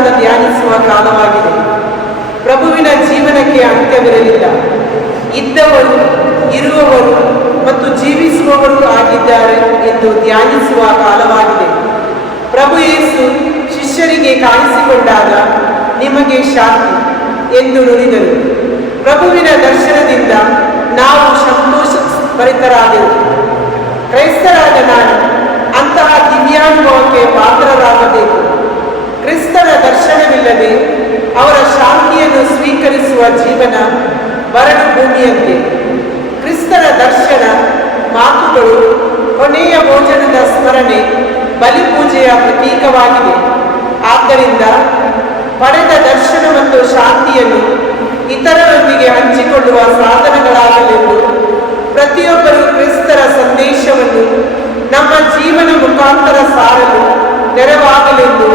ಪುನರುತ್ಥಾನ ಧ್ಯಾನಿಸುವ ಕಾಲವಾಗಿದೆ. ಪ್ರಭುವಿನ ಜೀವನಕ್ಕೆ ಅಂತ್ಯವಿರಲಿಲ್ಲ. ಇದ್ದವರು, ಇರುವವರು ಮತ್ತು ಜೀವಿಸುವವರು ಆಗಿದ್ದಾರೆ ಎಂದು ಧ್ಯಾನಿಸುವ ಕಾಲವಾಗಿದೆ. ಪ್ರಭು ಯೇಸು ಶಿಷ್ಯರಿಗೆ ಕಾಣಿಸಿಕೊಂಡಾಗ ನಿಮಗೆ ಶಾಂತಿ ಎಂದು ನುಡಿದರು. ಪ್ರಭುವಿನ ದರ್ಶನದಿಂದ ನಾವು ಸಂತೋಷ ಭರಿತರಾದೆವು. ಕ್ರೈಸ್ತರಾದ ನಾನು ಅಂತಹ ದಿವ್ಯಾನುಭವಕ್ಕೆ ಪಾತ್ರರಾಗಬೇಕು. ಕ್ರಿಸ್ತನ ದರ್ಶನವಿಲ್ಲದೆ ಅವರ ಶಾಂತಿಯನ್ನು ಸ್ವೀಕರಿಸುವ ಜೀವನ ಬರಡು ಭೂಮಿಯಂತೆ. ಕ್ರಿಸ್ತನ ದರ್ಶನ, ಮಾತುಗಳು, ಕೊನೆಯ ಭೋಜನದ ಸ್ಮರಣೆ ಬಲಿಪೂಜೆಯ ಪ್ರತೀಕವಾಗಿದೆ. ಆದ್ದರಿಂದ ಪಡೆದ ದರ್ಶನ ಮತ್ತು ಶಾಂತಿಯನ್ನು ಇತರರೊಂದಿಗೆ ಹಂಚಿಕೊಳ್ಳುವ ಸಾಧನಗಳಾಗಲೆಂದು ಪ್ರತಿಯೊಬ್ಬರು ಕ್ರಿಸ್ತರ ಸಂದೇಶವನ್ನು ನಮ್ಮ ಜೀವನ ಮುಖಾಂತರ ಸಾರಲು ನೆರವಾಗಲೆಂದು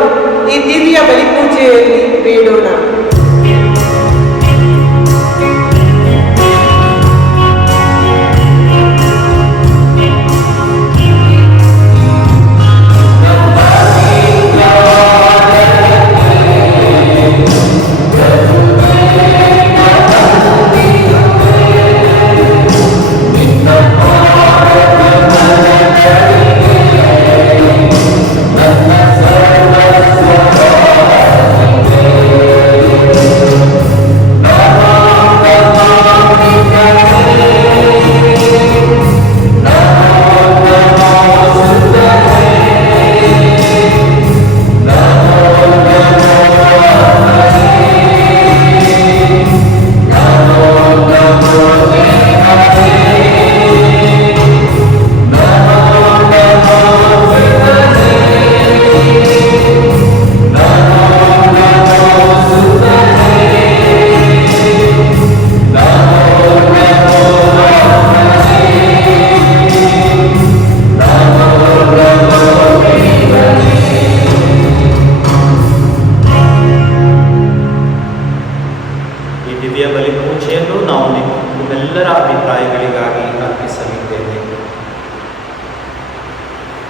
ಈ ದಿವ್ಯ ಬಲಿಪೂಜೆಯಲ್ಲಿ ಬೇಡೋಣ.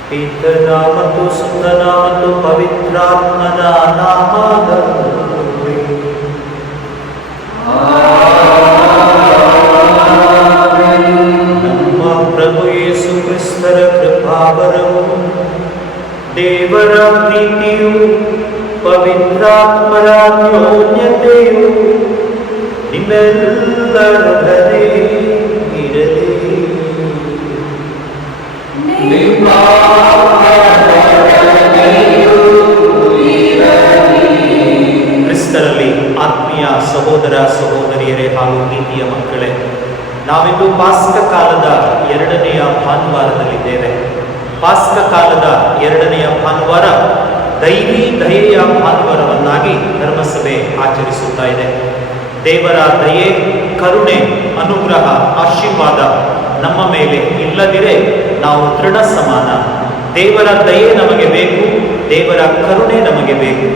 ಪಿತನ ಮತ್ತು ಸುತನ ಮತ್ತು ಪವಿತ್ರಾತ್ಮನ ನಾಮದಲ್ಲಿ ನಮ್ಮ ಪ್ರಭು ಯೇಸು ಕ್ರಿಸ್ತರ ಕೃಪಾವರವು, ದೇವರ ಪ್ರೀತಿಯು, ಪವಿತ್ರಾತ್ಮರ ಅನ್ಯೋನ್ಯತೆಯು ನಿಮ್ಮೆಲ್ಲರೊಡನೆ ಇರಲಿ. ಕ್ರಿಸ್ತರಲ್ಲಿ ಆತ್ಮೀಯ ಸಹೋದರ ಸಹೋದರಿಯರೇ ಹಾಗೂ ಪ್ರೀತಿಯ ಮಕ್ಕಳೇ, ನಾವಿಂದು ಪಾಸ್ಕ ಕಾಲದ ಎರಡನೆಯ ಭಾನುವಾರದಲ್ಲಿದ್ದೇವೆ. ಪಾಸ್ಕ ಕಾಲದ ಎರಡನೆಯ ಭಾನುವಾರ ದೈವಿ ದಯೆಯ ಭಾನುವಾರವನ್ನಾಗಿ ಧರ್ಮಸಭೆ ಆಚರಿಸುತ್ತಾ ಇದೆ. ದೇವರ ದಯೆ, ಕರುಣೆ, ಅನುಗ್ರಹ, ಆಶೀರ್ವಾದ ನಮ್ಮ ಮೇಲೆ ಇಲ್ಲದಿರೇ ನಾವು ದೃಢ ಸಮಾನ. ದೇವರ ದಯೆ ನಮಗೆ ಬೇಕು, ದೇವರ ಕರುಣೆ ನಮಗೆ ಬೇಕು.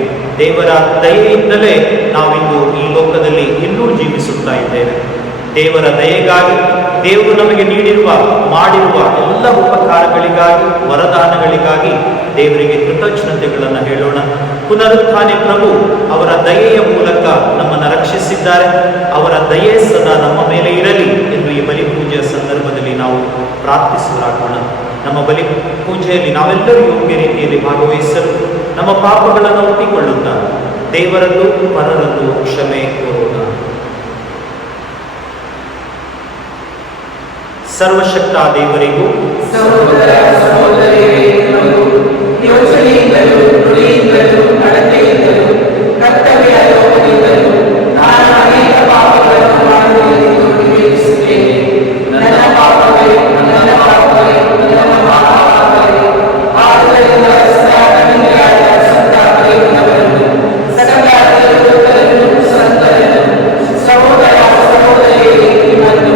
ದೇವರ ದಯೆಯಿಂದಲೇ ನಾವಿಂದು ಈ ಲೋಕದಲ್ಲಿ ಇನ್ನೂ ಜೀವಿಸುತ್ತಾ ಇದ್ದೇವೆ. ದೇವರ ದಯೆಗಾಗಿ, ದೇವರು ನಮಗೆ ನೀಡಿರುವ ಮಾಡಿರುವ ಎಲ್ಲ ಉಪಕಾರಗಳಿಗಾಗಿ, ವರದಾನಗಳಿಗಾಗಿ ದೇವರಿಗೆ ಕೃತಜ್ಞತೆಗಳನ್ನು ಹೇಳೋಣ. ಪುನರುತ್ಥಾನ ಪ್ರಭು ಅವರ ದಯೆಯ ಮೂಲಕ ನಮ್ಮನ್ನು ರಕ್ಷಿಸಿದ್ದಾರೆ. ಅವರ ದಯೆ ಸದಾ ನಮ್ಮ ಮೇಲೆ ಇರಲಿ ಎಂದು ಈ ಬಲಿ ಪೂಜೆಯ ಸಂದರ್ಭದಲ್ಲಿ ನಾವು ಪ್ರಾರ್ಥಿಸುವರಾಗೋಣ. ನಮ್ಮ ಬಲಿ ಪೂಜೆಯಲ್ಲಿ ನಾವೆಲ್ಲರೂ ಯೋಗ್ಯ ರೀತಿಯಲ್ಲಿ ಭಾಗವಹಿಸಲು ನಮ್ಮ ಪಾಪಗಳನ್ನು ಒಪ್ಪಿಕೊಳ್ಳುತ್ತಾ ದೇವರಲ್ಲೂ ಪರರಲ್ಲೂ ಕ್ಷಮೆ ಕೋರೋಣ. ಸರ್ವಶಕ್ತ ದೇವರಿಗೂ ಸಹೋದರ ಸಹೋದರಿಯರಿಗೂ ಯೋಚನೆಯಿಂದಲೂ ನುಡಿಯಿಂದಲೂ ನಡತೆಯಿಂದಲೂ ಕರ್ತವ್ಯ ಲೋಕದಿಂದಲೂ ನಾನು ಅನೇಕ ಪಾಪಗಳನ್ನು ಮಾಡುವುದೆಂದು ವಿವೇಚಿಸುತ್ತೇನೆ. ನನ್ನ ಪಾಪವೇ, ನನ್ನ ಪಾಪವೇ, ನನ್ನ ಮಹಾಪಾಪವೇ. ಆದುದರಿಂದ ಕನ್ನಿಕೆಯಾದ ಸಂತ ಪ್ರೇಮಿನವರನ್ನು, ಸಕಲ ದೇವದೂತರನ್ನು, ಸಂತರನ್ನು, ಸಹೋದರ ಸಹೋದರಿಯರೇ ನಿಮ್ಮನ್ನು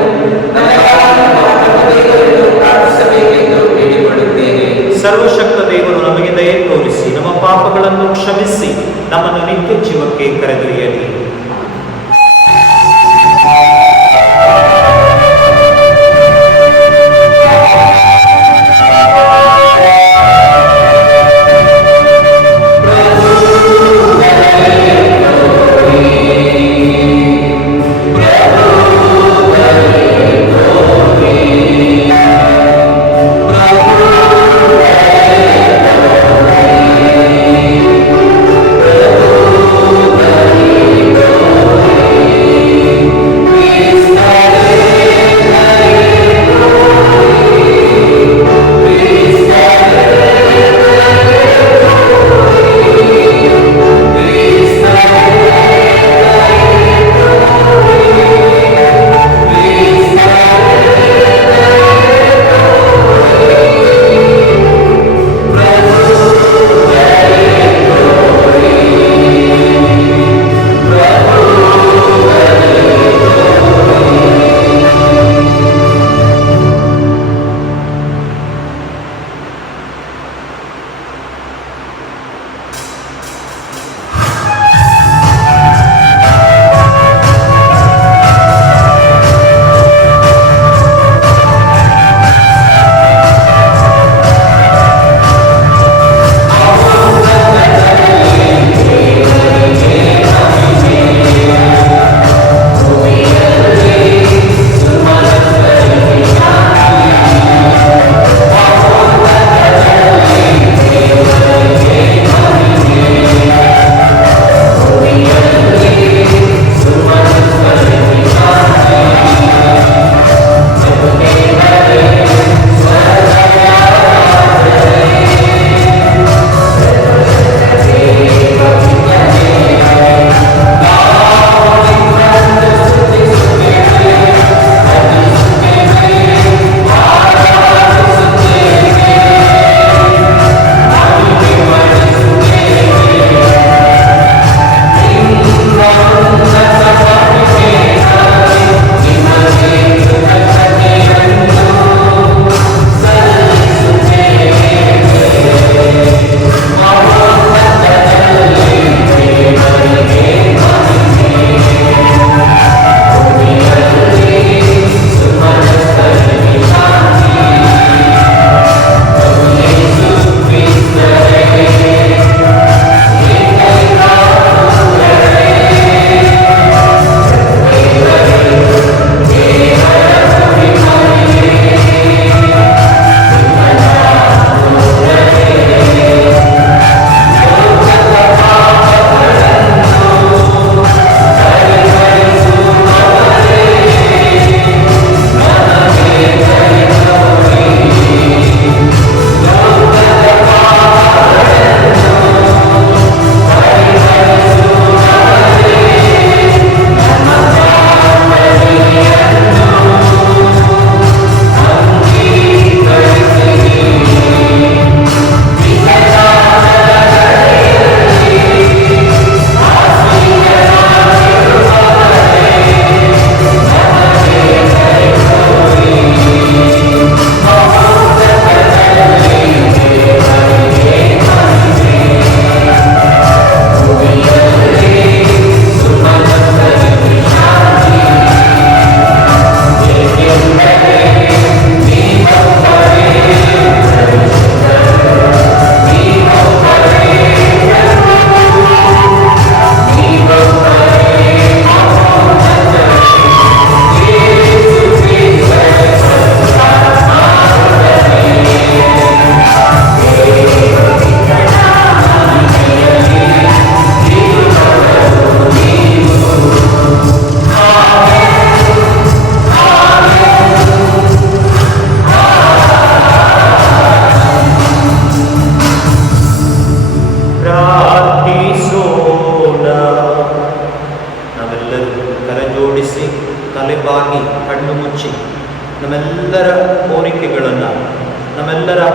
ಸರ್ವಶಕ್ತ ದೇವರು ನಮಗೆ ದಯೆ ತೋರಿಸಿ ನಮ್ಮ ಪಾಪಗಳನ್ನು ಕ್ಷಮಿಸಿ ನಮ್ಮನ್ನು ನಿತ್ಯ ಜೀವಕ್ಕೆ ಕರೆದೊಯ್ಯಲಿ. ಪ್ರಭು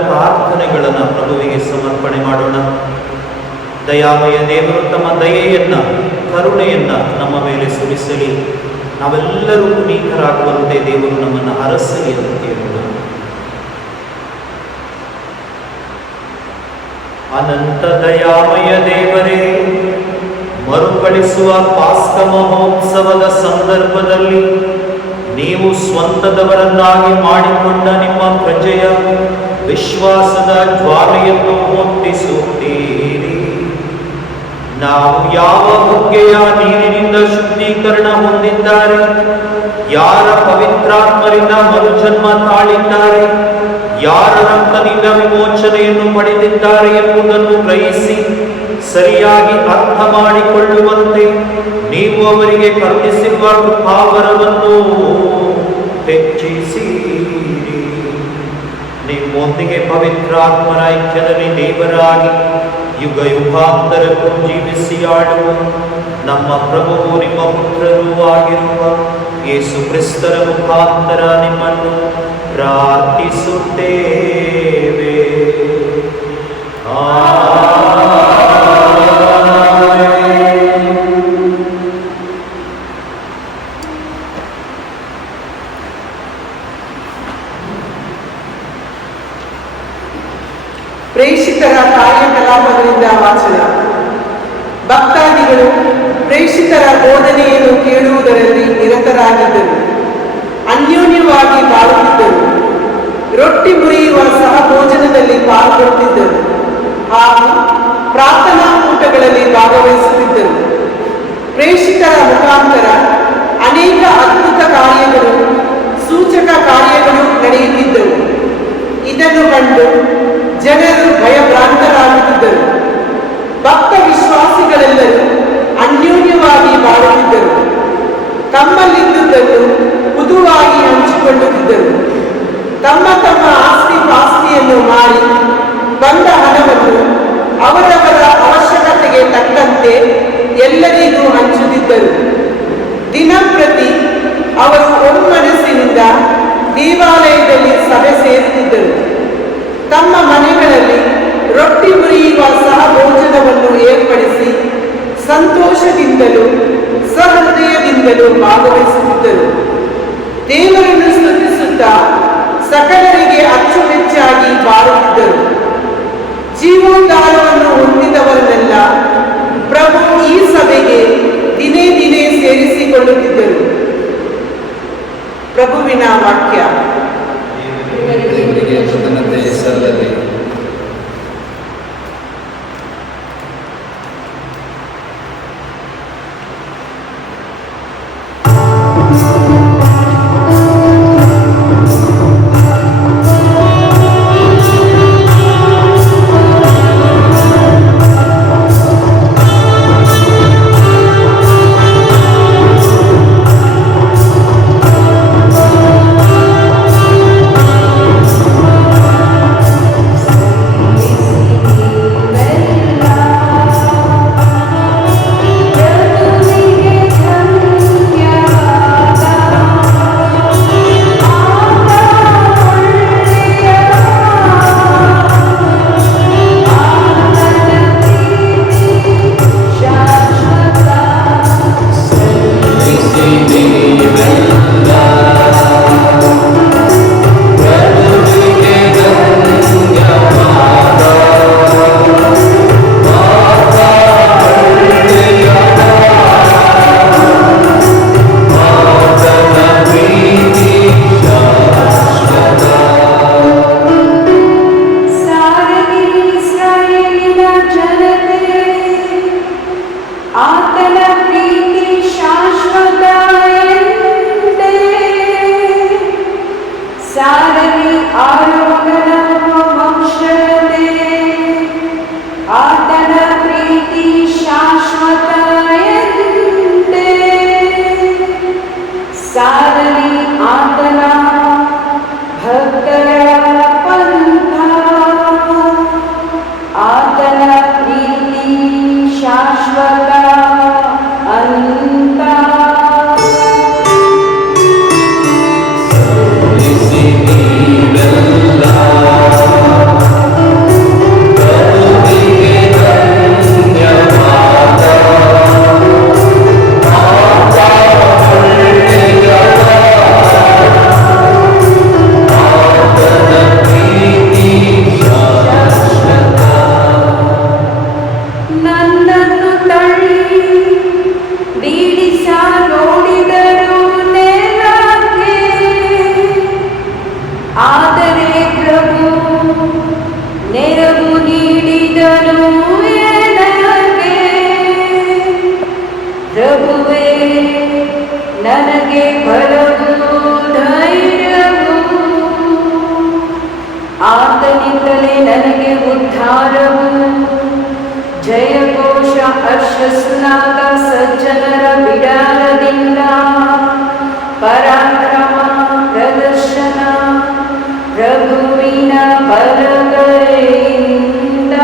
ಪ್ರಾರ್ಥನೆಗಳನ್ನು ಪ್ರಭುವಿಗೆ ಸಮರ್ಪಣೆ ಮಾಡೋಣ. ದಯಾಮಯ ದೇವರು ತಮ್ಮ ದಯೆಯನ್ನ, ಕರುಣೆಯನ್ನ ನಮ್ಮ ಮೇಲೆ ಸುರಿಸಲಿ. ನಾವೆಲ್ಲರೂ ಪುನೀತರಾಗುವಂತೆ ದೇವರು ನಮ್ಮನ್ನು ಅರಸಲಿ ಎಂದು ಕೇಳೋಣ. ಅನಂತ ದಯಾಮಯ ದೇವರೇ, ಮರುಕಳಿಸುವ ಪಾಸ್ಕ ಮಹೋತ್ಸವದ ಸಂದರ್ಭದಲ್ಲಿ ನೀವು ಸ್ವಂತದವರನ್ನಾಗಿ ಮಾಡಿಕೊಂಡ ನಿಮ್ಮ ಪ್ರಜೆಯ ವಿಶ್ವಾಸದ ಜ್ವಾಲೆಯನ್ನು ಹೊತ್ತಿಸುತ್ತೀರಿ. ನಾವು ಯಾವ ಬಗೆಯ ನೀರಿನಿಂದ ಶುದ್ಧೀಕರಣ ಹೊಂದಿದ್ದಾರೆ, ಯಾರ ಪವಿತ್ರಾತ್ಮರಿಂದ ಮರುಜನ್ಮ ತಾಳಿದ್ದಾರೆ, ಯಾರ ರಕ್ತದಿಂದ ವಿಮೋಚನೆಯನ್ನು ಪಡೆದಿದ್ದಾರೆ ಎಂಬುದನ್ನು ಗ್ರಹಿಸಿ ಸರಿಯಾಗಿ ಅರ್ಥ ಮಾಡಿಕೊಳ್ಳುವಂತೆ ನೀವು ಅವರಿಗೆ ಕರುಣಿಸಿರುವ ಕೃಪಾವರವನ್ನು ಹೆಚ್ಚಿಸಿರಿ. ನಿಮ್ಮೊಂದಿಗೆ ಪವಿತ್ರಾತ್ಮರ ಐಕ್ಯದಲ್ಲಿ ದೇವರಾಗಿ ಯುಗ ಯುಗಾಂತರಕ್ಕೂ ಜೀವಿಸಿ ಆಡುವ ನಮ್ಮ ಪ್ರಭುವು ನಿಮ್ಮ ಪುತ್ರರೂ ಆಗಿರುವ ಯೇಸು ಕ್ರಿಸ್ತರ ಮುಖಾಂತರ ನಿಮ್ಮನ್ನು ಪ್ರಾರ್ಥಿಸುತ್ತೇವೆ. ಪ್ರೇಷಿತರ ಕಾರ್ಯಕಲಾಪಗಳಿಂದ ವಾಚನ. ಭಕ್ತಾದಿಗಳು ಪ್ರೇಷಿತರ ಬೋಧನೆಯನ್ನು ಕೇಳುವುದರಲ್ಲಿ ನಿರತರಾಗಿದ್ದರು, ಅನ್ಯೋನ್ಯವಾಗಿ ಬಾಳುತ್ತಿದ್ದರು, ರೊಟ್ಟಿ ಮುರಿಯುವ ಸಹಭೋಜನದಲ್ಲಿ ಪಾಲ್ಗೊಳ್ಳುತ್ತಿದ್ದರು ಹಾಗೂ ಪ್ರಾರ್ಥನಾ ಕೂಟಗಳಲ್ಲಿ ಭಾಗವಹಿಸುತ್ತಿದ್ದರು. ಪ್ರೇಷಿತರ ಮುಖಾಂತರ ಅನೇಕ ಅದ್ಭುತ ಕಾರ್ಯಗಳು, ಸೂಚಕ ಕಾರ್ಯಗಳು ನಡೆಯುತ್ತಿದ್ದವು. ಇದನ್ನು ಕಂಡು ಜನರು ಭಯಭ್ರಾಂತರಾಗುತ್ತಿದ್ದರು. ಭಕ್ತ ವಿಶ್ವಾಸಿಗಳೆಲ್ಲರೂ ಅನ್ಯೋನ್ಯವಾಗಿ ಬಾಳುತ್ತಿದ್ದರು, ತಮ್ಮಲ್ಲಿದ್ದುದನ್ನು ಹುದುವಾಗಿ ಹಂಚಿಕೊಳ್ಳುತ್ತಿದ್ದರು. ತಮ್ಮ ತಮ್ಮ ಆಸ್ತಿಪಾಸ್ತಿಯನ್ನು ಮಾರಿ ಬಂದ ಹಣವನ್ನು ಅವರವರ ಅವಶ್ಯಕತೆಗೆ ತಕ್ಕಂತೆ ಎಲ್ಲರಿಗೂ ಹಂಚುತ್ತಿದ್ದರು. ದಿನಂಪ್ರತಿ ಅವರು ಒಮ್ಮನಸ್ಸಿನಿಂದ ದೇವಾಲಯದಲ್ಲಿ ಸಭೆ ಸೇರುತ್ತಿದ್ದರು. ತಮ್ಮ ಮನೆಗಳಲ್ಲಿ ರೊಟ್ಟಿ ಮುರಿಯುವ ಸಹಭೋಜನವನ್ನು ಏರ್ಪಡಿಸಿ ಸಂತೋಷದಿಂದಲೂ ಸಹೃದಯದಿಂದಲೂ ಭಾಗವಹಿಸುತ್ತಿದ್ದರು. ದೇವರನ್ನು ಸ್ತುತಿಸುತ್ತಾ ಸಕಲರಿಗೆ ಅಚ್ಚುಮೆಚ್ಚಾಗಿ ಬಾಳುತ್ತಿದ್ದರು. ಜೀವೋದ್ಧಾರವನ್ನು ಹೊಂದಿದವರನ್ನೆಲ್ಲ ಪ್ರಭು ಈ ಸಭೆಗೆ ದಿನೇ ದಿನೇ ಸೇರಿಸಿಕೊಳ್ಳುತ್ತಿದ್ದರು. ಪ್ರಭುವಿನ ವಾಕ್ಯ. ಸಲ್ಲಲಿ. ಆತನಿಂದಲೇ ನನಗೆ ಉದ್ಧಾರವು. ಜಯಘೋಷ ಹರ್ಷಸ್ನಾದ ಸಜ್ಜನರ ಬಿಡಾರದಿಂದ, ಪರಾಕ್ರಮ ಪ್ರದರ್ಶನ ಪ್ರಭುವಿನ ಬಲಗೈಯಿಂದ.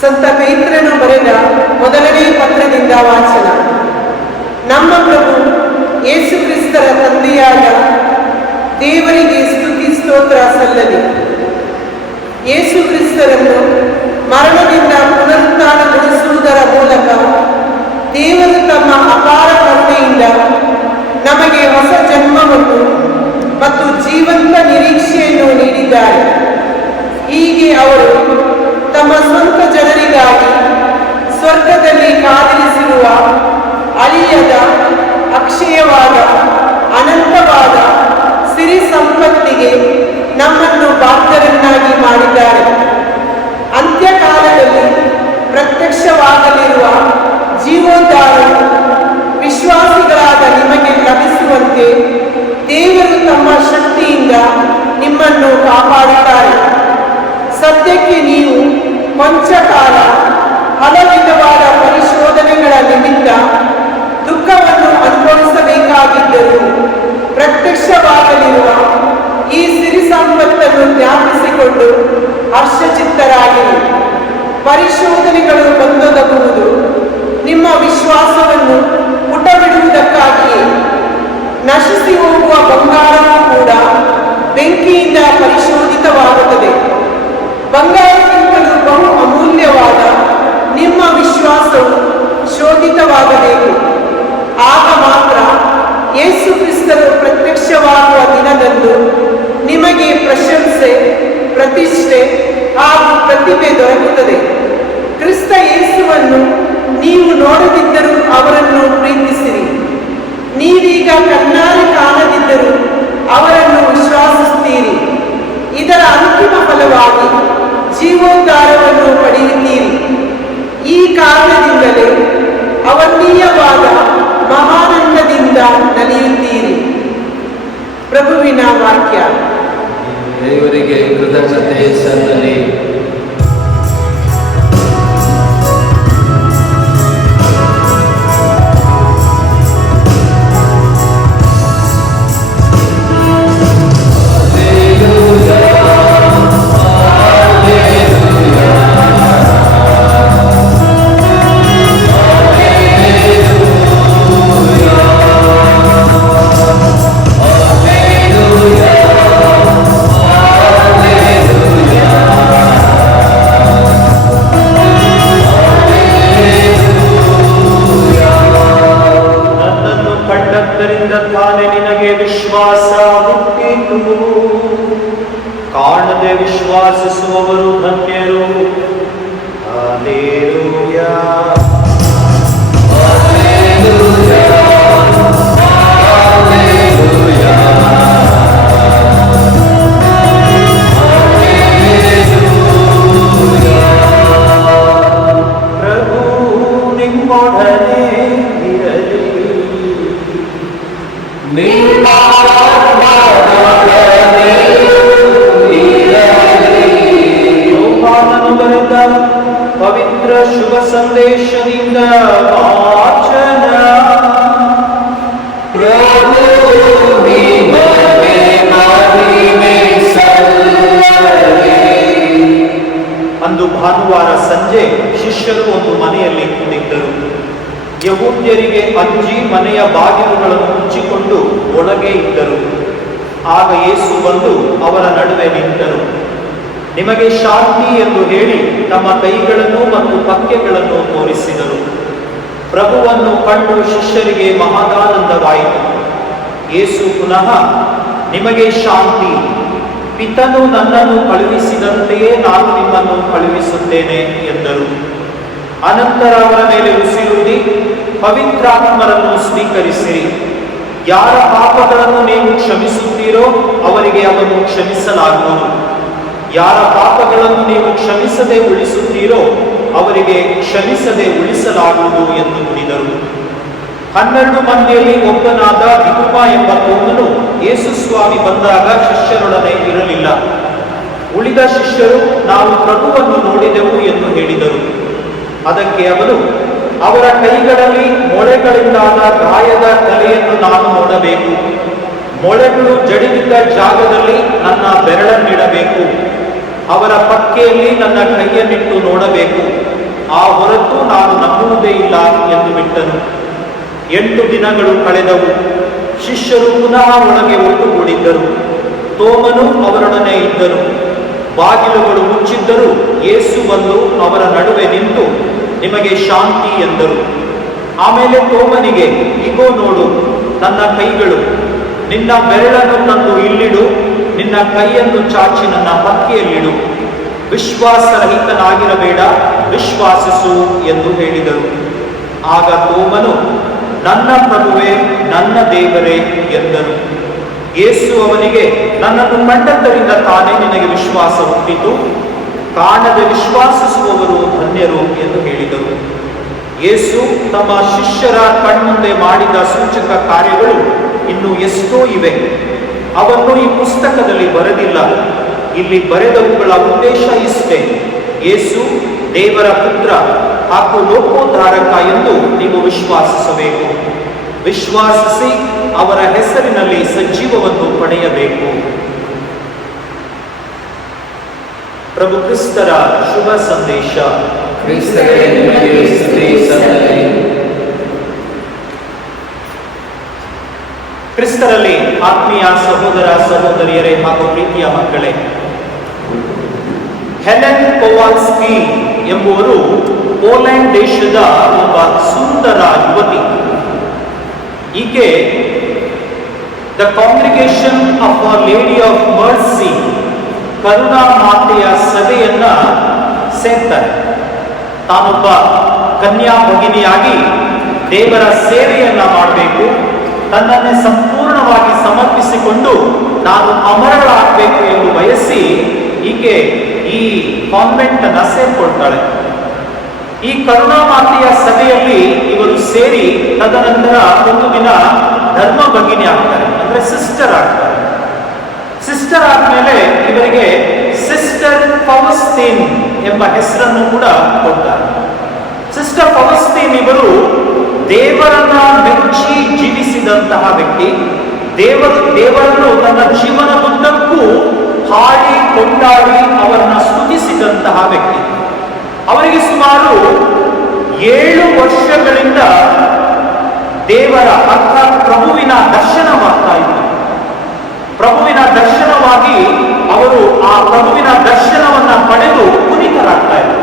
ಸಂತ ಪೇತ್ರನು ಬರೆದ ಮೊದಲನೇ ಪತ್ರದಿಂದ ವಾಚನ. ನಮ್ಮ ಪ್ರಭು ಯೇಸು ಕ್ರಿಸ್ತರ ತಂದೆಯಾದ ದೇವರಿಗೆ ಸ್ತುತಿ ಸ್ತೋತ್ರ ಸಲ್ಲಲಿ. ಯೇಸು ಕ್ರಿಸ್ತರನ್ನು ಮರಣದಿಂದ ಪುನರುತ್ಥಾನಗೊಳಿಸುವುದರ ಮೂಲಕ ದೇವರು ತಮ್ಮ ಅಪಾರ ಕರುಣೆಯಿಂದ ನಮಗೆ ಹೊಸ ಜನ್ಮವನ್ನು ಮತ್ತು ಜೀವಂತ ನಿರೀಕ್ಷೆಯನ್ನು ನೀಡಿದ್ದಾರೆ. ಹೀಗೆ ಅವರು ತಮ್ಮ ಸ್ವಂತ ಜನರಿಗಾಗಿ ಸ್ವರ್ಗದಲ್ಲಿ ಕಾದಿರಿಸಿರುವ ಅಳಿಯದ, ಅಕ್ಷಯವಾದ, ಅನಂತವಾದ ಸಿರಿ ಸಂಪತ್ತಿಗೆ ನಮ್ಮನ್ನು ಬಾಧ್ಯರನ್ನಾಗಿ ಮಾಡಿದ್ದಾರೆ. ಅಂತ್ಯಕಾಲದಲ್ಲಿ ಪ್ರತ್ಯಕ್ಷವಾಗಲಿರುವ ಜೀವೋದ್ಧಾರವು ವಿಶ್ವಾಸಿಗಳಾದ ನಿಮಗೆ ಲಭಿಸುವಂತೆ ದೇವರು ತಮ್ಮ ಶಕ್ತಿಯಿಂದ ನಿಮ್ಮನ್ನು ಕಾಪಾಡುತ್ತಾರೆ. ಸದ್ಯಕ್ಕೆ ನೀವು ಕೊಂಚ ಕಾಲ ಹಲವಿಧವಾದ ಪರಿಶೋಧನೆಗಳ ನಿಮಿತ್ತ ದುಃಖವನ್ನು ಅನುಭವಿಸಬೇಕಾಗಿದ್ದರೂ ಪ್ರತ್ಯಕ್ಷವಾಗಲಿರುವ ಈ ಸಿರಿ ಸಂಪತ್ತನ್ನು ಜ್ಞಾಪಿಸಿಕೊಂಡು ಹರ್ಷಚಿತ್ತರಾಗಿರಿ. ಪರಿಶೋಧನೆಗಳು ಬಂದೊದಗುವುದು ನಿಮ್ಮ ವಿಶ್ವಾಸವನ್ನು ಪುಟಬಿಡುವುದಕ್ಕಾಗಿಯೇ. ನಶಿಸಿ ಹೋಗುವ ಬಂಗಾರವೂ ಕೂಡ ಬೆಂಕಿಯಿಂದ ಪರಿಶೋಧಿತವಾಗುತ್ತದೆ. ಬಂಗಾರಕ್ಕಿಂತಲೂ ಬಹು ಅಮೂಲ್ಯವಾದ ನಿಮ್ಮ ವಿಶ್ವಾಸವು ಶೋಧಿತವಾಗಬೇಕು. ಆಗ ಮಾತ್ರ ಯೇಸು ಕ್ರಿಸ್ತರು ಪ್ರತ್ಯಕ್ಷವಾಗುವ ದಿನದಂದು ನಿಮಗೆ ಪ್ರಶಂಸೆ, ಪ್ರತಿಷ್ಠೆ ಹಾಗೂ ಪ್ರತಿಭೆ ದೊರಕುತ್ತದೆ. ಕ್ರಿಸ್ತ ಯೇಸುವನ್ನು ನೀವು ನೋಡದಿದ್ದರೂ ಅವರನ್ನು ಪ್ರೀತಿಸಿರಿ. ನೀವೀಗ ಕಣ್ಣಾರೆ ಕಾಣದಿದ್ದರೂ ಅವರನ್ನು ವಿಶ್ವಾಸಿಸುತ್ತೀರಿ. ಇದರ ಅಂತಿಮ ಫಲವಾಗಿ ಜೀವೋದ್ಧಾರವನ್ನು ಪಡೆಯುತ್ತೀರಿ. ಈ ಕಾರಣದಿಂದಲೇ ಅವರ್ಣೀಯವಾದ ಮಹಾನಂದದಿಂದ ನಲಿಯುತ್ತೀರಿ. ಪ್ರಭುವಿನ ವಾಕ್ಯ. ದೇವರಿಗೆ ಕೃತಜ್ಞತೆ ಸಲ್ಲಲಿ. ತಾನೇ ನಿನಗೆ ವಿಶ್ವಾಸ ಹುಟ್ಟಿತು. ಕಾಣದೆ ವಿಶ್ವಾಸಿಸುವವರು ಧನ್ಯರು. ಹಲ್ಲೆಲೂಯಾ. ಪ್ರಭು ನಿಮ್ಮೊಡನೆ ಇರಲಿ. ಯೋಹಾನನು ಬರೆದ ಪವಿತ್ರ ಸಂಜೆ ಶಿಷ್ಯರು ಒಂದು ಮನೆಯಲ್ಲಿ ಕೂತಿದ್ದರು. ಯಹೂದ್ಯರಿಗೆ ಅಂಜಿ ಮನೆಯ ಬಾಗಿಲುಗಳನ್ನು ಮುಚ್ಚಿಕೊಂಡು ಒಳಗೆ ಇದ್ದರು. ಆಗ ಯೇಸು ಬಂದು ಅವರ ನಡುವೆ ನಿಂತರು. ನಿಮಗೆ ಶಾಂತಿ ಎಂದು ಹೇಳಿ ತಮ್ಮ ಕೈಗಳನ್ನು ಮತ್ತು ಪಕ್ಕೆಗಳನ್ನು ತೋರಿಸಿದರು. ಪ್ರಭುವನ್ನು ಕಂಡು ಶಿಷ್ಯರಿಗೆ ಮಹದಾನಂದವಾಯಿತು. ಯೇಸು ಪುನಃ ನಿಮಗೆ ಶಾಂತಿ, ಪಿತನು ನನ್ನನ್ನು ಕಳುಹಿಸಿದಂತೆಯೇ ನಾನು ನಿಮ್ಮನ್ನು ಕಳುಹಿಸುತ್ತೇನೆ ಎಂದರು. ಅನಂತರ ಅವರ ಮೇಲೆ ಉಸಿರುಡಿ ಪವಿತ್ರಾತ್ಮರನ್ನು ಸ್ವೀಕರಿಸಿರಿ. ಯಾರ ಪಾಪಗಳನ್ನು ನೀವು ಕ್ಷಮಿಸುತ್ತೀರೋ ಅವರಿಗೆ ಅವನ್ನು ಕ್ಷಮಿಸಲಾಗುವುದು. ಯಾರ ಪಾಪಗಳನ್ನು ನೀವು ಕ್ಷಮಿಸದೆ ಉಳಿಸುತ್ತೀರೋ ಅವರಿಗೆ ಕ್ಷಮಿಸದೆ ಉಳಿಸಲಾಗುವುದು ಎಂದು ನುಡಿದರು. 12 ಮಂದಿಯಲ್ಲಿ ಒಬ್ಬನಾದ ದಿದುಮ ಎಂಬ ತೋಮನು ಯೇಸು ಸ್ವಾಮಿ ಬಂದಾಗ ಶಿಷ್ಯರೊಡನೆ ಇರಲಿಲ್ಲ. ಉಳಿದ ಶಿಷ್ಯರು ನಾವು ಪ್ರಭುವನ್ನು ನೋಡಿದೆವು ಎಂದು ಹೇಳಿದರು. ಅದಕ್ಕೆ ಅವನು, ಅವರ ಕೈಗಳಲ್ಲಿ ಮೊಳೆಗಳಿಂದಾದ ಗಾಯದ ಕಲೆಯನ್ನು ನಾನು ನೋಡಬೇಕು. ಮೊಳೆಗಳು ಜಡಿದಿದ್ದ ಜಾಗದಲ್ಲಿ ನನ್ನ ಬೆರಳನ್ನಿಡಬೇಕು. ಅವರ ಪಕ್ಕೆಯಲ್ಲಿ ನನ್ನ ಕೈಯನ್ನಿಟ್ಟು ನೋಡಬೇಕು. ಆ ಹೊರತು ನಾನು ನಂಬುವುದೇ ಇಲ್ಲ ಎಂದು ಬಿಟ್ಟನು. 8 ದಿನಗಳು ಕಳೆದವು. ಶಿಷ್ಯರು ಪುನಃ ಒಳಗೆ ಒಟ್ಟುಗೂಡಿದ್ದರು. ತೋಮನು ಅವರೊಡನೆ ಇದ್ದರು. ಬಾಗಿಲುಗಳು ಮುಚ್ಚಿದ್ದರೂ ಯೇಸು ಬಂದು ಅವರ ನಡುವೆ ನಿಂತು ನಿಮಗೆ ಶಾಂತಿ ಎಂದರು. ಆಮೇಲೆ ತೋಮನಿಗೆ, ಇಗೋ ನೋಡು ನನ್ನ ಕೈಗಳು, ನಿನ್ನ ಬೆರಳನ್ನು ತಂದು ಇಲ್ಲಿಡು, ನಿನ್ನ ಕೈಯನ್ನು ಚಾಚಿ ನನ್ನ ಪಕ್ಕೆಯಲ್ಲಿಡು. ವಿಶ್ವಾಸರಹಿತನಾಗಿರಬೇಡ, ವಿಶ್ವಾಸಿಸು ಎಂದು ಹೇಳಿದರು. ಆಗ ತೋಮನು, ನನ್ನ ಪ್ರಭುವೇ ನನ್ನ ದೇವರೇ ಎಂದನು. ಯೇಸು ಅವನಿಗೆ, ನನ್ನನ್ನು ಕಂಡದ್ದರಿಂದ ತಾನೇ ನಿನಗೆ ವಿಶ್ವಾಸ ಹುಟ್ಟಿತು. ಕಾಣದೆ ವಿಶ್ವಾಸಿಸುವವರು ಧನ್ಯರು ಎಂದು ಹೇಳಿದರು. ಯೇಸು ತಮ್ಮ ಶಿಷ್ಯರ ಕಣ್ಮುಂದೆ ಮಾಡಿದ ಸೂಚಕ ಕಾರ್ಯಗಳು ಇನ್ನು ಎಷ್ಟೋ ಇವೆ. ಅವನ್ನು ಈ ಪುಸ್ತಕದಲ್ಲಿ ಬರೆದಿಲ್ಲ. ಇಲ್ಲಿ ಬರೆದವುಗಳ ಉದ್ದೇಶ ಇಷ್ಟೇ: ಯೇಸು ದೇವರ ಪುತ್ರ ಹಾಗೂ ಲೋಕೋದ್ಧಾರಕ ಎಂದು ನೀವು ವಿಶ್ವಾಸಿಸಬೇಕು. ವಿಶ್ವಾಸಿಸಿ ಅವರ ಹೆಸರಿನಲ್ಲಿ ಸಜೀವವನ್ನು ಪಡೆಯಬೇಕು. ಪ್ರಭು ಕ್ರಿಸ್ತರ ಶುಭ ಸಂದೇಶ. ಕ್ರಿಸ್ತರೇ ನಿಮಗೆ ಸ್ತುತಿ ಸಲ್ಲಲಿ. ಕ್ರಿಸ್ತರಲ್ಲಿ ಆತ್ಮೀಯ ಸಹೋದರ ಸಹೋದರಿಯರೇ ಹಾಗೂ ಪ್ರೀತಿಯ ಮಕ್ಕಳೇ, ಹೆಲೆನ್ ಕೊವಾಲ್ಸ್ಕಿ ಎಂಬುವರು ಪೋಲೆಂಡ್ ದೇಶದ ಒಬ್ಬ ಸುಂದರ ಯುವತಿ. ಈಕೆ the congregation of a lady of mercy, ಕರುಣಾ ಮಾತೆಯ ಸಭೆಯನ್ನ ಸೇರ್ತಾರೆ. ತಾನೊಬ್ಬ ಕನ್ಯಾ ಭಗಿನಿಯಾಗಿ ದೇವರ ಸೇವೆಯನ್ನ ಮಾಡಬೇಕು, ತನ್ನನ್ನೇ ಸಂಪೂರ್ಣವಾಗಿ ಸಮರ್ಪಿಸಿಕೊಂಡು ನಾನು ಅಮರಳಾಗಬೇಕು ಎಂದು ಬಯಸಿ ಈಕೆ ಈ ಕಾನ್ವೆಂಟ್ ಅನ್ನ ಸೇರ್ಕೊಳ್ತಾಳೆ. ಈ ಕರುಣಾ ಮಾತೆಯ ಸಭೆಯಲ್ಲಿ ಇವರು ಸೇರಿ ತದನಂತರ ಒಂದು ದಿನ ಧರ್ಮ ಭಗಿನಿ ಆಗ್ತಾರೆ, ಅಂದ್ರೆ ಸಿಸ್ಟರ್ ಆಗ್ತಾರೆ. ಸಿಸ್ಟರ್ ಆದ್ಮೇಲೆ ಇವರಿಗೆ ಸಿಸ್ಟರ್ ಫೌಸ್ಟೀನ್ ಎಂಬ ಹೆಸರನ್ನು ಕೂಡ ಕೊಡ್ತಾರೆ. ಸಿಸ್ಟರ್ ಫೌಸ್ಟೀನ್ ಇವರು ದೇವರನ್ನ ಮೆಚ್ಚಿ ಜೀವಿಸಿದಂತಹ ವ್ಯಕ್ತಿ. ದೇವರನ್ನು ತನ್ನ ಜೀವನದುದ್ದಕ್ಕೂ ಹಾಡಿ ಕೊಂಡಾಡಿ ಅವರನ್ನ ಸ್ತುತಿಸಿದಂತಹ ವ್ಯಕ್ತಿ. ಅವರಿಗೆ ಸುಮಾರು 7 ವರ್ಷಗಳಿಂದ ದೇವರ ಅರ್ಥಾತ್ ಪ್ರಭುವಿನ ದರ್ಶನವಾಗ್ತಾ ಇತ್ತು. ಪ್ರಭುವಿನ ದರ್ಶನವಾಗಿ ಅವರು ಆ ಪ್ರಭುವಿನ ದರ್ಶನವನ್ನ ಪಡೆದು ಪುನೀತರಾಗ್ತಾ ಇದ್ರು.